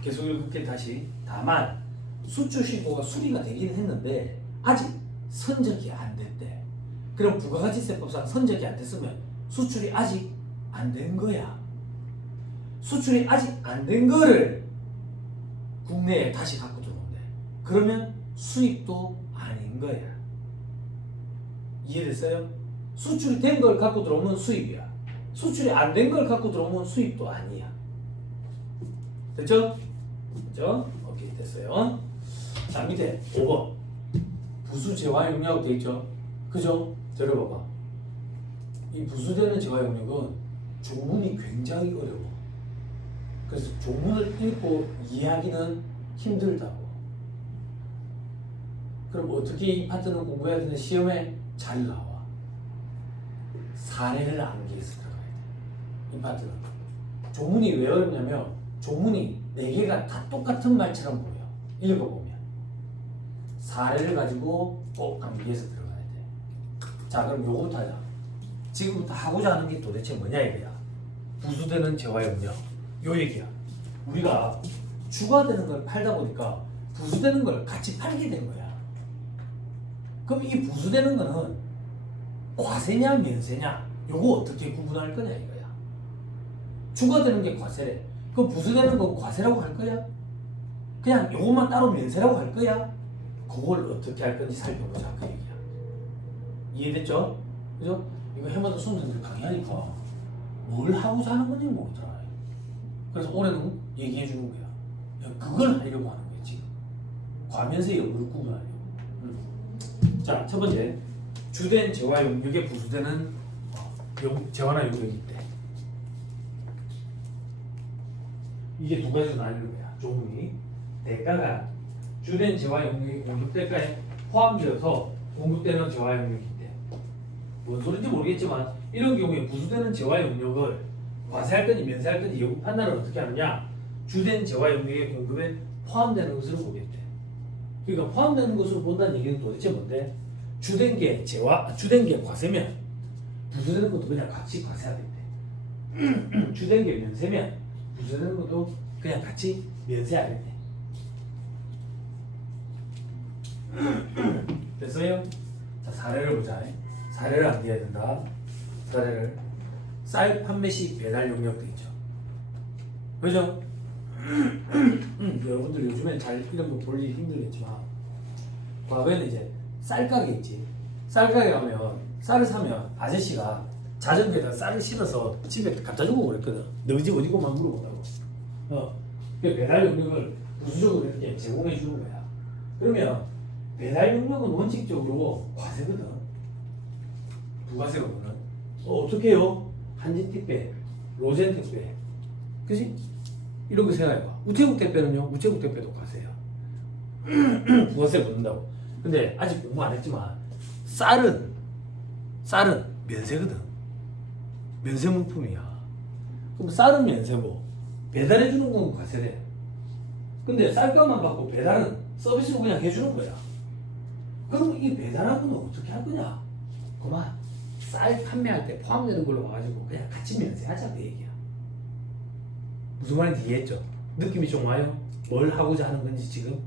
계속 읽을게 다시. 다만 수출 신고가 수리가 되긴 했는데 아직 선적이 안 됐대. 그럼 부가가치세법상 선적이 안 됐으면 수출이 아직 안 된 거야. 수출이 아직 안 된 거를 국내에 다시 갖고 들어온대. 그러면 수입도 아닌 거야. 이해됐어요? 수출이 된 걸 갖고 들어오면 수입이야. 수출이 안 된 걸 갖고 들어오면 수입도 아니야. 됐죠? 됐죠? 오케이, 됐어요. 자, 밑에 5번 부수 재화 용량 되어 있죠? 그죠? 들어봐봐. 이 부수되는 재화 용량은 조문이 굉장히 어려워. 그래서 조문을 읽고 이해하기는 힘들다고. 그럼 어떻게 이 파트는 공부해야 되는 시험에 잘 나와. 사례를 암기해서 들어가야 돼. 이 파트는. 조문이 왜 어렵냐면 조문이 4개가 다 똑같은 말처럼 보여. 읽어보면. 사례를 가지고 꼭 암기해서 들어가야 돼. 자, 그럼 요거부터 하자. 지금부터 하고자 하는 게 도대체 뭐냐 이거야. 부수되는 재화용량. 요 얘기야. 우리가 주가되는 걸 팔다 보니까 부수되는 걸 같이 팔게 된 거야. 그럼 이 부수되는 거는 과세냐 면세냐 요거 어떻게 구분할 거냐 이거야. 주가되는 게 과세래. 그럼 부수되는 건 과세라고 할 거야? 그냥 요것만 따로 면세라고 할 거야? 그걸 어떻게 할 건지 살펴보자 그 얘기야. 이해됐죠? 그죠? 이거 해마다 수험생들 강의하니까 뭘 하고자 하는 건지 모르더라. 그래서 올해는 얘기해 주는 거야. 그걸 하려고 하는 거야 지금. 과면세 여부를 구분하려고. 자, 첫 번째 주된 재화 용역에 부수되는 재화나 용역이 있대. 이게 두 가지로 나뉘는 거야. 조문이 대가가 주된 재화 용역이 공급 대가에 포함되어서 공급되는 재화 용역이 있대. 뭔 소린지 모르겠지만 이런 경우에 부수되는 재화 용역을 과세할 건지 면세할 건지 여부 판단을 어떻게 하느냐? 주된 재화 용역의 공급에 포함되는 것으로 보겠대. 그러니까 포함되는 것으로 본다는 얘기는 도대체 뭔데? 주된 게 과세면 부수되는 것도 그냥 같이 과세하겠대. 주된 게 면세면 부수되는 것도 그냥 같이 면세하겠대. 됐어요? 자, 사례를 보자. 사례를 암기해야 된다. 사례를 쌀 판매 시 배달 용역도 있죠. 그죠? 여러분들 요즘엔 잘 이런 거 볼 일이 힘들겠지만 과거에는 이제 쌀가게 있지. 쌀가게 가면 쌀을 사면 아저씨가 자전거에다 쌀을 실어서 집에 갖다 주고 그랬거든. 너희 집 어디고만 물어보다고. 그 배달 용역을 부수적으로 이렇게 제공해 주는 거야. 그러면 배달 용역은 원칙적으로 과세거든. 부가세거든. 어떻게 해요? 한진택배, 로젠택배, 그지? 이런 거 생각해봐. 우체국 택배는요? 우체국 택배도 과세야. 부가세 붙는다고. 근데 아직 공부 안 했지만 쌀은 면세거든. 면세 물품이야. 그럼 쌀은 면세고 배달해 주는 건 과세래. 근데 쌀값만 받고 배달은 서비스로 그냥 해주는 거야. 그럼 이 배달하고는 어떻게 할 거냐? 그만 쌀 판매할 때 포함되는 걸로 와가지고 그냥 같이 면세하자 그 얘기야. 무슨 말인지 이해했죠? 느낌이 좀 와요? 뭘 하고자 하는 건지 지금?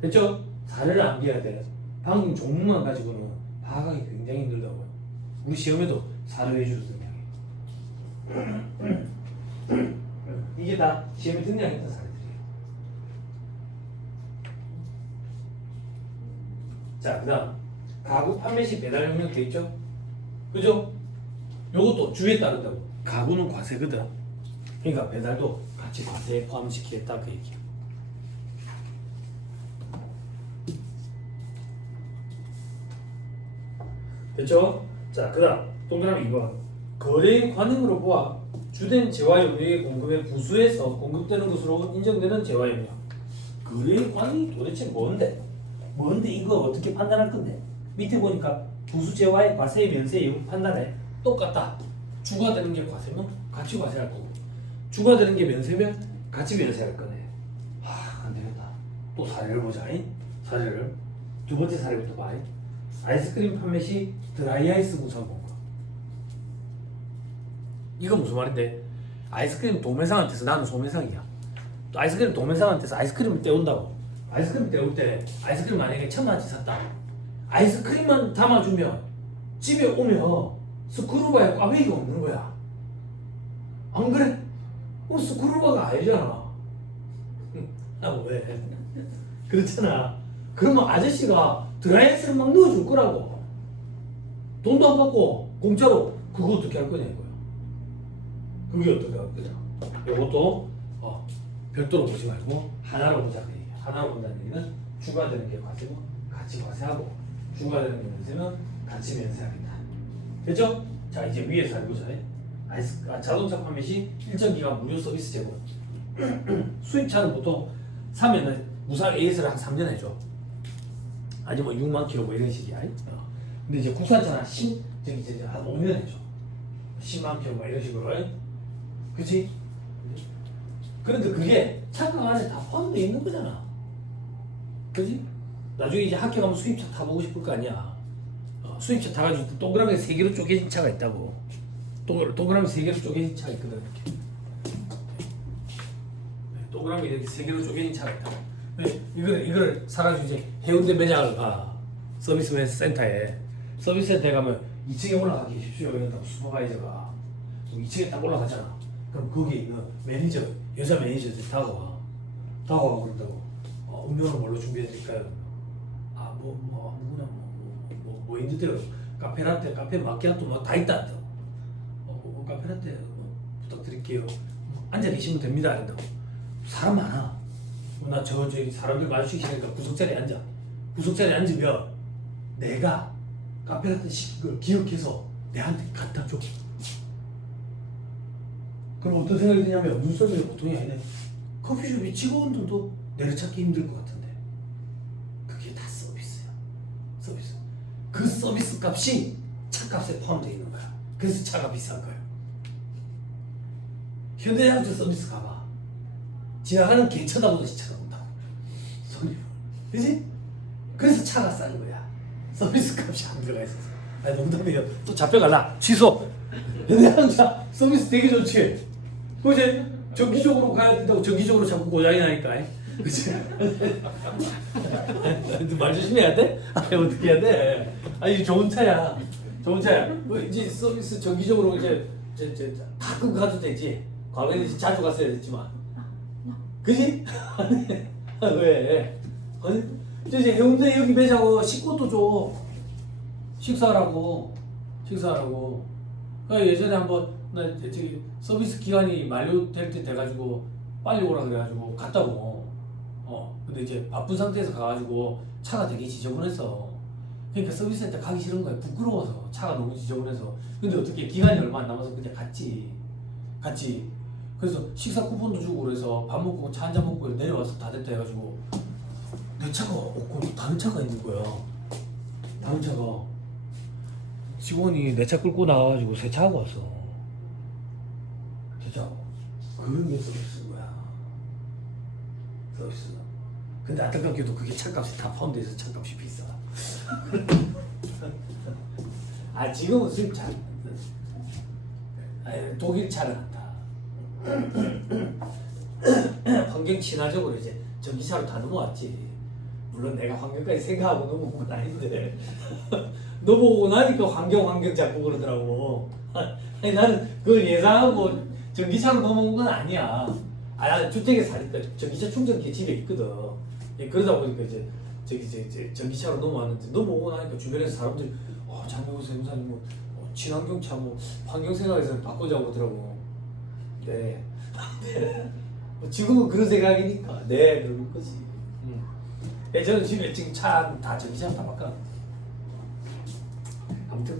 됐죠? 사례를 암기해야 돼. 방금 종목만 가지고는 파악하기 굉장히 힘들다고요. 우리 시험에도 사례 해주거든요. 이게 다 시험에 등장했던 사례들이에요. 자, 그 다음 가구 판매 시 배달 용역 돼 있죠? 그죠? 요것도 주에 따른다고. 가구는 과세거든. 그러니까 배달도 같이 과세에 포함시키겠다 그 얘기야. 됐죠? 자, 그다음 동그라미 2번. 거래의 관행으로 보아 주된 재화용료의 공급에 부수해서 공급되는 것으로 인정되는 재화용료. 거래의 관행이 도대체 뭔데? 뭔데 이거 어떻게 판단할 건데? 밑에 보니까 부수 재화의 과세 면세 판단에 똑같다. 주가 되는 게 과세면 같이 과세할 거고, 주가 되는 게 면세면 같이 면세할 거네. 안 되겠다. 또 사례를 보자. 사례를 두 번째 사례부터 봐. 아이스크림 판매 시 드라이아이스 구성 공급. 이거 무슨 말인데? 아이스크림 도매상한테서, 나는 소매상이야. 또 아이스크림 도매상한테서 아이스크림을 떼온다고. 아이스크림 떼올 때 아이스크림 만약에 1,000원치 샀다. 아이스크림만 담아주면 집에 오면 스크루바에 꽈배기가 없는 거야. 안 그래? 스크루바가 아니잖아. 왜? 그렇잖아. 그러면 아저씨가 드라이아이스를 막 넣어줄 거라고. 돈도 안 받고 공짜로. 그거 어떻게 할 거냐 이거야. 그게 어떻게 할 거냐. 이것도 별도로 보지 말고 하나로 보자는 얘기야. 하나로 본다는 얘기는 주가 되는 게 과세고 같이 과세하고, 주가 되는 게 면세면 같이 면세하겠다. 됐죠? 자, 이제 위에 사례 보자. 자동차 판매 시 일정 기간 무료 서비스 제공. 수입차는 보통 사면은 무상 AS를 한 3년 해줘. 아니 뭐 6만 킬로 뭐 이런 식이야. 근데 이제 국산차는 한 5년 해줘. 10만 킬로 뭐 이런 식으로. 그치? 그런데 그게 차가 안에 다 포함되어 있는 거잖아. 그치? 나중에 이제 학교 가면 수입차 타보고 싶을 거 아니야. 수입차 타가지고 동그라미 3개로 쪼개진 차가 있다고. 동그라미 3개로 쪼개진 차가 있거든. 이렇게. 동그라미 이렇게 3개로 쪼개진 차가 있다고. 이거를 사가지고 이제 해운대 매장을 가. 서비스 센터에. 서비스 센터에 가면 2층에 올라가기 쉽지요. 이런다고 슈퍼바이저가. 2층에 딱 올라가잖아. 그럼 거기에 있는 매니저, 여자 매니저들이 다가와 그런다고. 음료는 뭘로 준비해드릴까요? 아무거나 뭐 있는데요. 카페라떼, 카페 마키아토 뭐 다 있다. 카페라떼 부탁드릴게요. 앉아 계시면 됩니다. 한다고. 사람 많아. 나 저기 사람들 마주치시니까 구석자리에 앉아. 구석자리에 앉으면 내가 카페라떼 시킨 걸 기억해서 내한테 갖다 줘. 그럼 어떤 생각이 드냐면 눈썰미가 보통이 아니네. 커피숍이 직원들도 내려찾기 힘들 것 같은데 그게 다 서비스야. 서비스. 그 서비스 값이 차값에 포함되어 있는 거야. 그래서 차가 비싼 거야. 현대자동차 서비스 가봐. 지나가는 개 쳐다보듯이 쳐다본다고. 손님. 그치? 그래서 차가 싼 거야. 서비스 값이 안 들어가 있어서. 아니 농담이에요. 또 잡혀갈라. 취소. 현대자동차 서비스 되게 좋지. 그치? 정기적으로 가야 된다고. 정기적으로 자꾸 고장이 나니까. 그치? 말 조심해야 돼? 아니 어떻게 해야 돼? 아니 좋은 차야. 좋은 차야. 뭐 이제 서비스 정기적으로 이제 가끔 가도 되지. 과거에는 이제 자주 갔어야 됐지만. 그지? 왜? 아니 이제 해운대 여기 매장고 식구도 줘. 식사하라고. 그러니까 예전에 한번 나 저기 서비스 기간이 만료될 때 돼가지고 빨리 오라 그래가지고 갔다고. 근데 이제 바쁜 상태에서 가가지고 차가 되게 지저분해서. 그러니까 서비스센터 가기 싫은 거야. 부끄러워서. 차가 너무 지저분해서. 근데 어떻게 기간이 얼마 안 남아서 그냥 갔지. 그래서 식사 쿠폰도 주고 그래서 밥 먹고 차 한잔 먹고 내려와서 다 됐다 해가지고 내 차가 없고 다른 차가 있는 거야. 다른 차가. 직원이 내 차 끌고 나와가지고 새 차하고 왔어. 새 차하고. 그런 게 서비스인 거야. 서비스. 근데 안타깝게도 그게 차값이 다 포함되어 있어. 차값이 비싸. 지금은 수입차. 독일 차는 안 타. 환경 친화적으로 이제 전기차로 다 넘어왔지. 물론 내가 환경까지 생각하고 넘어온 건 아닌데 넘어오고 나니까 환경 자꾸 그러더라고. 아니 나는 그걸 예상하고 전기차로 넘어온 건 아니야. 나는 주택에 사니까 전기차 충전기 집에 있거든. 그러다 보니까 이제 전기차로 넘어왔는데 넘어오고 나니까 주변에서 사람들이 장명호 세무사님 뭐 친환경차 뭐 환경 생각해서 바꾸자고 하더라고. 네. 지금은 그런 생각이니까 그런 거지. 저는 집에 지금 차 다 전기차 다 바꿔. 아무튼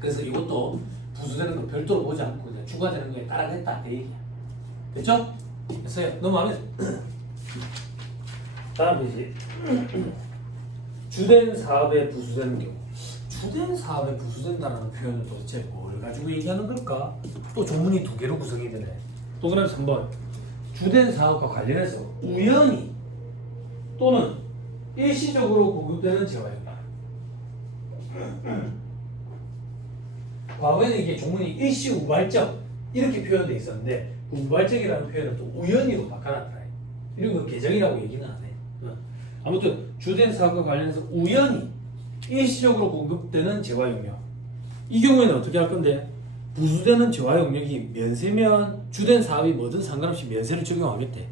그래서 이것도 부수되는 거 별도로 보지 않고 그냥 추가되는 거에 따라겠다 그 얘기야. 됐죠? 됐어요. 너무 마음에 다음 이제 주된 사업에 부수되는 경우. 주된 사업에 부수된다는 표현은 도대체 뭘 가지고 얘기하는 걸까? 또 조문이 두 개로 구성이 되네. 또 그다음 3번 주된 사업과 관련해서 우연히 또는 일시적으로 공급되는 재화입니다. 과거에는 이게 조문이 일시 우발적 이렇게 표현되어 있었는데 그 우발적이라는 표현을 또 우연히로 바꿔놨다. 이런 거 개정이라고 얘기는 안 해. 아무튼 주된 사업과 관련해서 우연히 일시적으로 공급되는 재화 용역. 이 경우에는 어떻게 할 건데 부수되는 재화 용역이 면세면 주된 사업이 뭐든 상관없이 면세를 적용하겠대.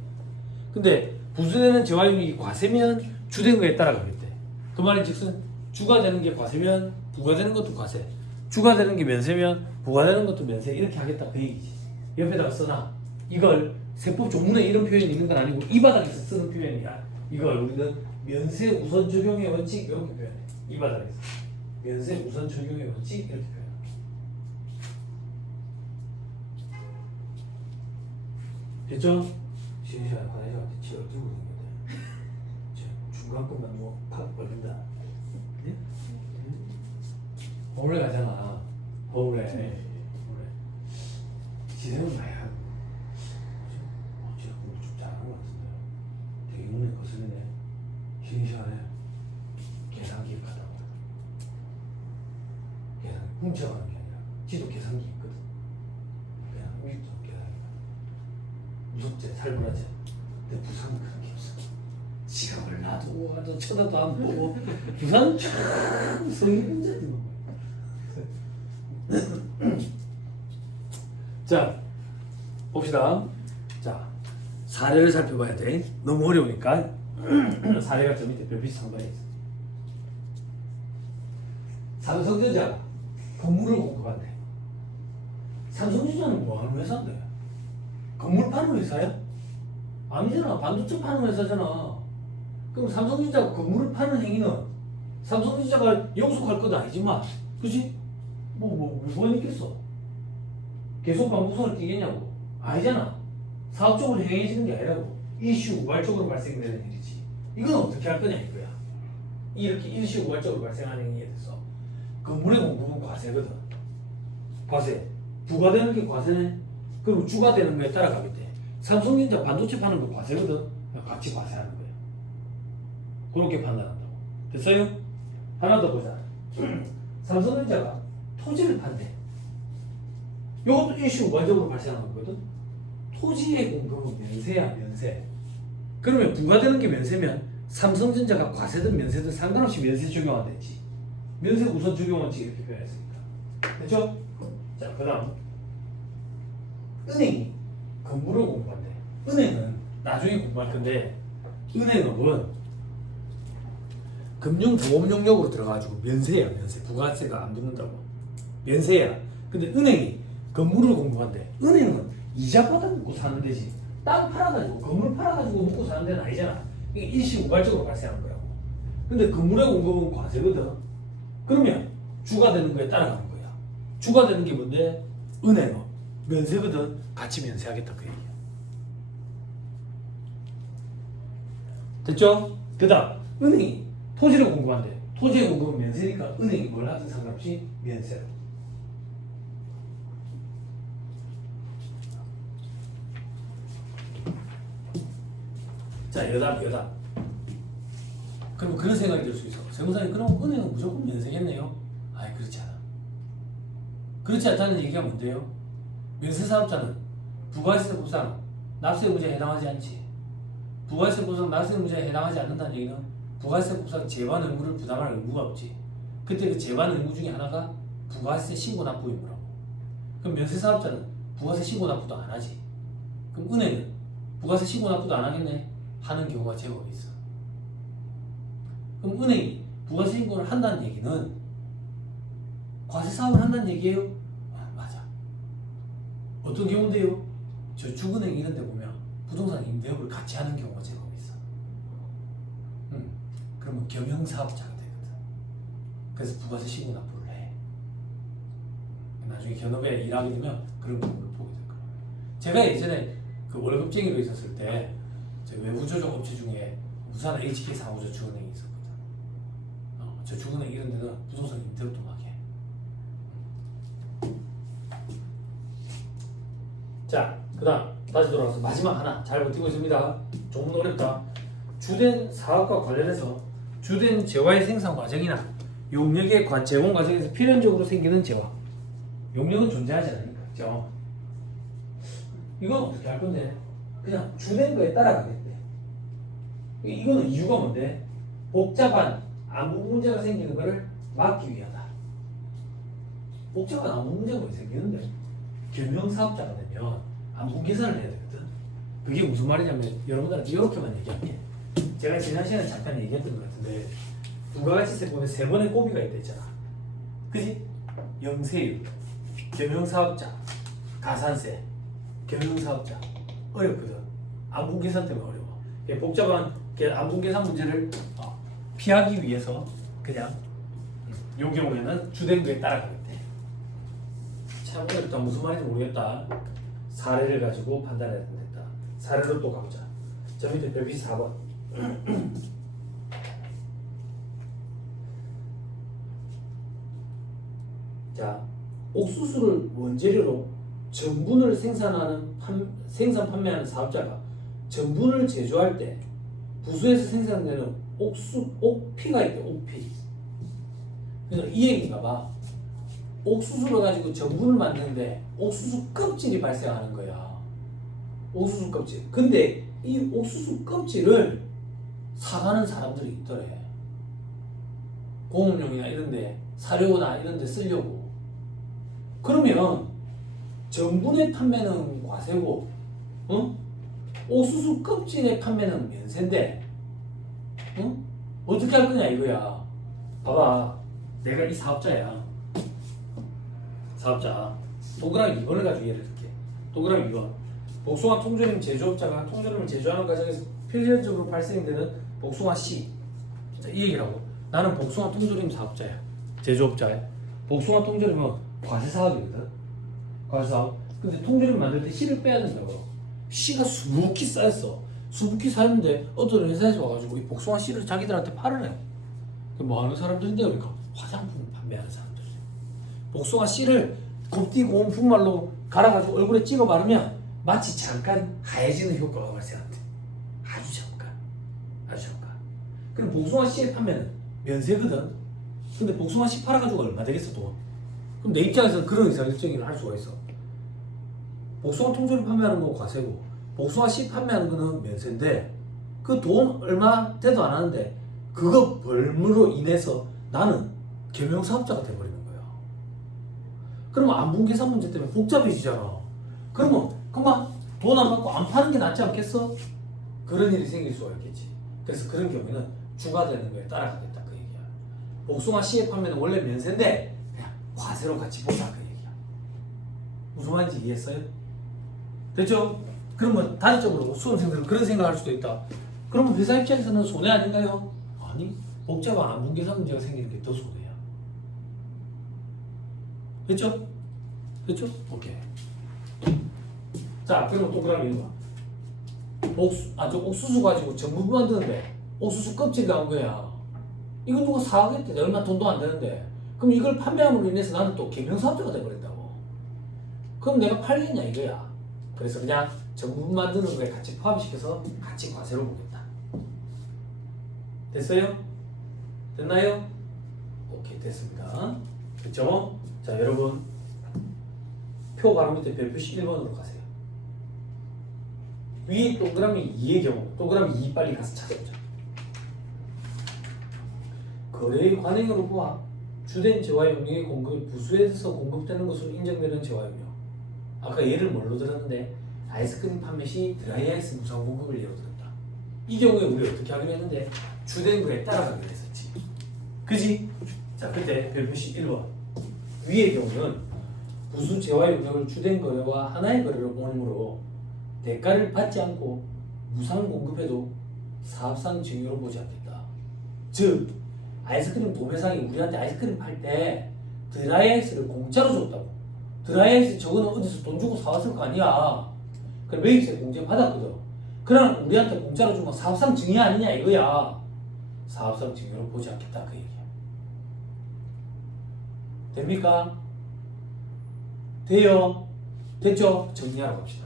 근데 부수되는 재화 용역이 과세면 주된 거에 따라가겠대. 그 말인즉슨 주가 되는 게 과세면 부과되는 것도 과세. 주가 되는 게 면세면 부과되는 것도 면세 이렇게 하겠다 그 얘기지. 옆에다가 써놔. 이걸 세법 조문에 이런 표현이 있는 건 아니고 이 바닥에서 쓰는 표현이야. 이걸 우리는 면세 우선 적용의 원칙 이렇게 표현해. 이 바닥에서 면세 우선 적용의 원칙 이렇게 표현해. 됐죠? 시시한 과내자한테 지 어디고 있는데 중간 것만 뭐팍 걸린다. 네? 서울에 가잖아. 서울에. 지세는 나야. 어찌나 공부 좀 잘하는 것 같은데. 되게 눈에 거슬리네. 쉬는 시간에 계산기 가다가 계산 훔쳐가는 게 아니라 지도 계산기 있거든. 그냥 우리도 계산기가 무섭지, 살벌하지. 근데 부산은 그런 게 없어. 지갑을 놔두고 가도 쳐다도 안 보고 부산 참 성인자들 뭐. 자, 봅시다. 자, 사례를 살펴봐야 돼. 너무 어려우니까 사례가 저 밑에 별빛 상단에 있어. 삼성전자가 건물을 공급한대. 삼성전자는 뭐 하는 회사인데? 건물 파는 회사야? 아니잖아. 반도체 파는 회사잖아. 그럼 삼성전자가 건물을 파는 행위는 삼성전자가 영속할 것도 아니지만, 그치? 뭐가 있겠어? 계속 방구석을 뛰겠냐고? 아니잖아. 사업적으로 행해지는 게 아니라고. 일시 우발적으로 발생되는 일이지. 이건 어떻게 할 거냐 이거야. 이렇게 일시 우발적으로 발생하는 행위에 대해서 건물의 공급은 과세거든. 과세. 부과되는 게 과세네. 그럼 주가 되는 거에 따라가겠대. 삼성전자 반도체 파는 거 과세거든. 같이 과세하는 거야. 그렇게 판단한다고. 됐어요? 하나 더 보자. 삼성전자가 토지를 판대. 이것도 일시 우발적으로 발생하는 거거든. 토지의 공급은 면세야, 면세. 그러면 부과되는 게 면세면 삼성전자가 과세든 면세든 상관없이 면세 적용한댔지. 면세 우선 적용 원칙 이렇게 표현했으니까. 됐죠? 자, 그다음 은행이 건물을 공부한대. 은행은 나중에 공부할 건데 은행업은 금융보험 용역으로 들어가가지고 면세야, 면세. 부가세가 안 붙는다고. 면세야. 근데 은행이 건물을 공부한대. 은행은 이자 받아 먹고 사는 데지. 땅 팔아가지고 건물 팔아가지고 먹고 사는 데는 아니잖아. 이게 일시 우발적으로 발생하는 거라고. 근데 건물의 공급은 과세거든. 그러면 주가 되는 거에 따라가는 거야. 주가 되는 게 뭔데? 은행업. 면세거든. 같이 면세하겠다 그 얘기야. 됐죠? 그다음 은행이 토지를 공급한대. 토지의 공급은 면세니까 은행이 뭘 하든 상관없이 면세라고. 자, 여답. 그럼 그런 생각이 들 수 있어. 세무사님, 그럼 은행은 무조건 면세겠네요? 아니, 그렇지 않아. 그렇지 않다는 얘기가 뭔데요? 면세사업자는 부가세 보상, 납세 의무자에 해당하지 않지. 부가세 보상, 납세 의무자에 해당하지 않는다는 얘기는 부가세 보상 재반 의무를 부담할 의무가 없지. 그때 그 재반 의무 중에 하나가 부가세 신고 납부 의무라고. 그럼 면세사업자는 부가세 신고 납부도 안 하지. 그럼 은행은 부가세 신고 납부도 안 하겠네? 하는 경우가 제법 있어. 그럼 은행이 부가세 신고를 한다는 얘기는 과세 사업을 한다는 얘기예요? 아, 맞아. 어떤 경우인데요? 저축은행 이런 데 보면 부동산 임대업을 같이 하는 경우가 제법 있어. 그러면 경영사업자가 되거든. 그래서 부가세 신고 납부를 해. 나중에 현업에 일하게 되면 그런 부분을 보게 될 거예요. 제가 예전에 그 월급쟁이로 있었을 때 외부 조정 업체 중에 부산 HK 상호저축은행이 있었거든. 저축은행 이런 데는 부동산 임대료도 막 해. 자, 그 다음 다시 돌아와서 마지막 하나 잘 버티고 있습니다. 조금 어렵다. 주된 사업과 관련해서 주된 재화의 생산 과정이나 용역의 제공 과정에서 필연적으로 생기는 재화. 용역은 존재하지 않으니까. 그죠? 이건 어떻게 할 건데? 그냥 주된 거에 따라가겠대. 이거는 이유가 뭔데? 복잡한 아무 문제가 생기는 것을 막기 위하다. 복잡한 아무 문제가 왜 생기는데? 겸용사업자가 되면 안분 계산을 해야 되거든. 그게 무슨 말이냐면 여러분들한테 이렇게만 얘기할게. 제가 지난 시간에 잠깐 얘기했던 것 같은데 부가가치세 보면 세 번의 꼬비가 있다 했잖아. 그지? 영세율, 겸용사업자, 가산세, 겸용사업자 어렵거든. 안분 계산 때문에 어려워. 복잡한 안분 계산 문제를 피하기 위해서 그냥 요 경우에는 주된 거에 따라가겠대. 참 어렵다. 무슨 말인지 모르겠다. 사례를 가지고 판단해야 된다. 사례로 또 가보자. 저 밑에 별빛 4번. 자, 옥수수를 원재료로 전분을 생산 판매하는 사업자가 전분을 제조할 때 부수에서 생산되는 옥피가 있대. 옥피. 그래서 이 얘기인가 봐. 옥수수를 가지고 전분을 만드는데 옥수수 껍질이 발생하는 거야. 옥수수 껍질. 근데 이 옥수수 껍질을 사가는 사람들이 있더래. 공업용이나 이런데 사료나 이런데 쓰려고. 그러면 전분의 판매는 과세고, 옥수수 껍질의 판매는 면세인데, 어떻게 할 거냐 이거야. 봐봐, 내가 이 사업자야. 사업자. 동그라미 2번을 가지고 예를 들게. 동그라미 2번. 복숭아 통조림 제조업자가 통조림을 제조하는 과정에서 필연적으로 발생되는 복숭아 씨. 이 얘기라고. 나는 복숭아 통조림 사업자야. 제조업자야. 복숭아 통조림은 과세 사업이거든. 과세 사업. 근데 통조림 만들 때 씨를 빼야 된다고. 씨가 수북히 쌓였어. 수북히 쌓였는데 어떤 회사에서 와가지고 이 복숭아 씨를 자기들한테 팔으래. 뭐 하는 사람들인데 그러니까 화장품 판매하는 사람들. 복숭아 씨를 곱디 고운 분말로 갈아가지고 얼굴에 찍어 바르면 마치 잠깐 하얘지는 효과가 발생한대. 아주 잠깐. 아주 잠깐. 그럼 복숭아 씨의 판매는 면세거든. 근데 복숭아 씨 팔아가지고 얼마 되겠어 돈? 그럼 내 입장에서는 그런 의사결정을 할 수가 있어. 복숭아 통조림 판매하는 거 과세고 복숭아 씨 판매하는 거는 면세인데 그 돈 얼마 돼도 안 하는데 그거 벌므로 인해서 나는 겸용사업자가 돼버리는 거야. 그러면 안분계산 문제 때문에 복잡해지잖아. 그러면 그만 돈 안 받고 안 파는 게 낫지 않겠어? 그런 일이 생길 수가 있겠지. 그래서 그런 경우에는 주가 되는 거에 따라가겠다 그 얘기야. 복숭아 씨의 판매는 원래 면세인데 그냥 과세로 같이 보자 그 얘기야. 무슨 말인지 이해했어요? 됐죠? 그러면 단적으로 수험생들은 그런 생각할 수도 있다. 그러면 회사 입장에서는 손해 아닌가요? 아니, 복잡한 안분계산 문제가 생기는 게 더 손해야. 됐죠? 됐죠? 오케이. 자, 그러면 동그라미 이거 봐. 옥수수 가지고 전분 만드는데 옥수수 껍질이 나온 거야. 이거 누가 사가겠대? 얼마 돈도 안 되는데. 그럼 이걸 판매함으로 인해서 나는 또 겸용사업자가 돼버린다고. 그럼 내가 팔겠냐 이거야. 그래서 그냥 전분 만드는 거에 같이 포함시켜서 같이 과세로 보겠다. 됐어요? 됐나요? 오케이, 됐습니다. 됐죠? 자, 여러분 표 바로 밑에 별표시 1번으로 가세요. 위 동그라미 2의 경우 동그라미 2 빨리 가서 찾아보자. 거래의 관행으로 보아 주된 재화용량의 공급이 부수에서 공급되는 것으로 인정되는 재화용량. 아까 예를 뭘로 들었는데 아이스크림 판매 시 드라이아이스 무상 공급을 예로 들었다. 이 경우에 우리 어떻게 하기로 했는데 주된 거에 따라가기로 했었지. 그지? 자, 그때 별표시 1번 위의 경우는 부수 재화용량을 주된 거래와 하나의 거래로 보므로 대가를 받지 않고 무상 공급해도 사업상 증여로 보지 않겠다. 즉 아이스크림 도매상이 우리한테 아이스크림 팔 때 드라이아이스를 공짜로 줬다고. 드라이아이스 저거는 어디서 돈 주고 사왔을 거 아니야. 그래 매입세 공제 받았거든. 그럼 우리한테 공짜로 준 건 사업상 증여 아니냐 이거야. 사업상 증여로 보지 않겠다 그 얘기야. 됩니까? 돼요? 됐죠? 정리하러 갑시다.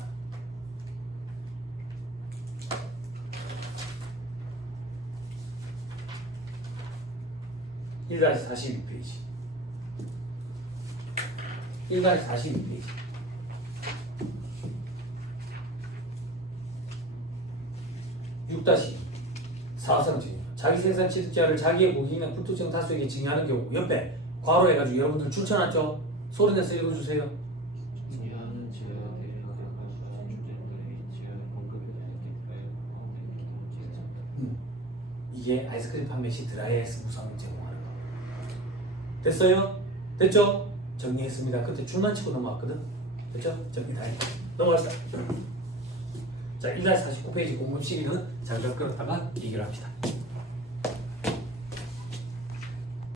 1-42페이지 1-42페이지 6-2 사업상 증여 자기 생산 취득자를 자기의 고객이나 불특정 다수에게 증여하는 경우 옆에 괄호 해가지고 여러분들 줄쳐놨죠? 소리내서 읽어주세요. 증여하는 제어에 이게 아이스크림 판매 시 드라이아이스 무상을 제공하는 거. 됐어요? 됐죠? 정리했습니다. 그때 줄만 치고 넘어왔거든? 됐죠? 정리 다 했다. 넘어갑시다. 자, 1-49페이지 공급 시기는 잠깐 끌었다가 얘기를 합시다.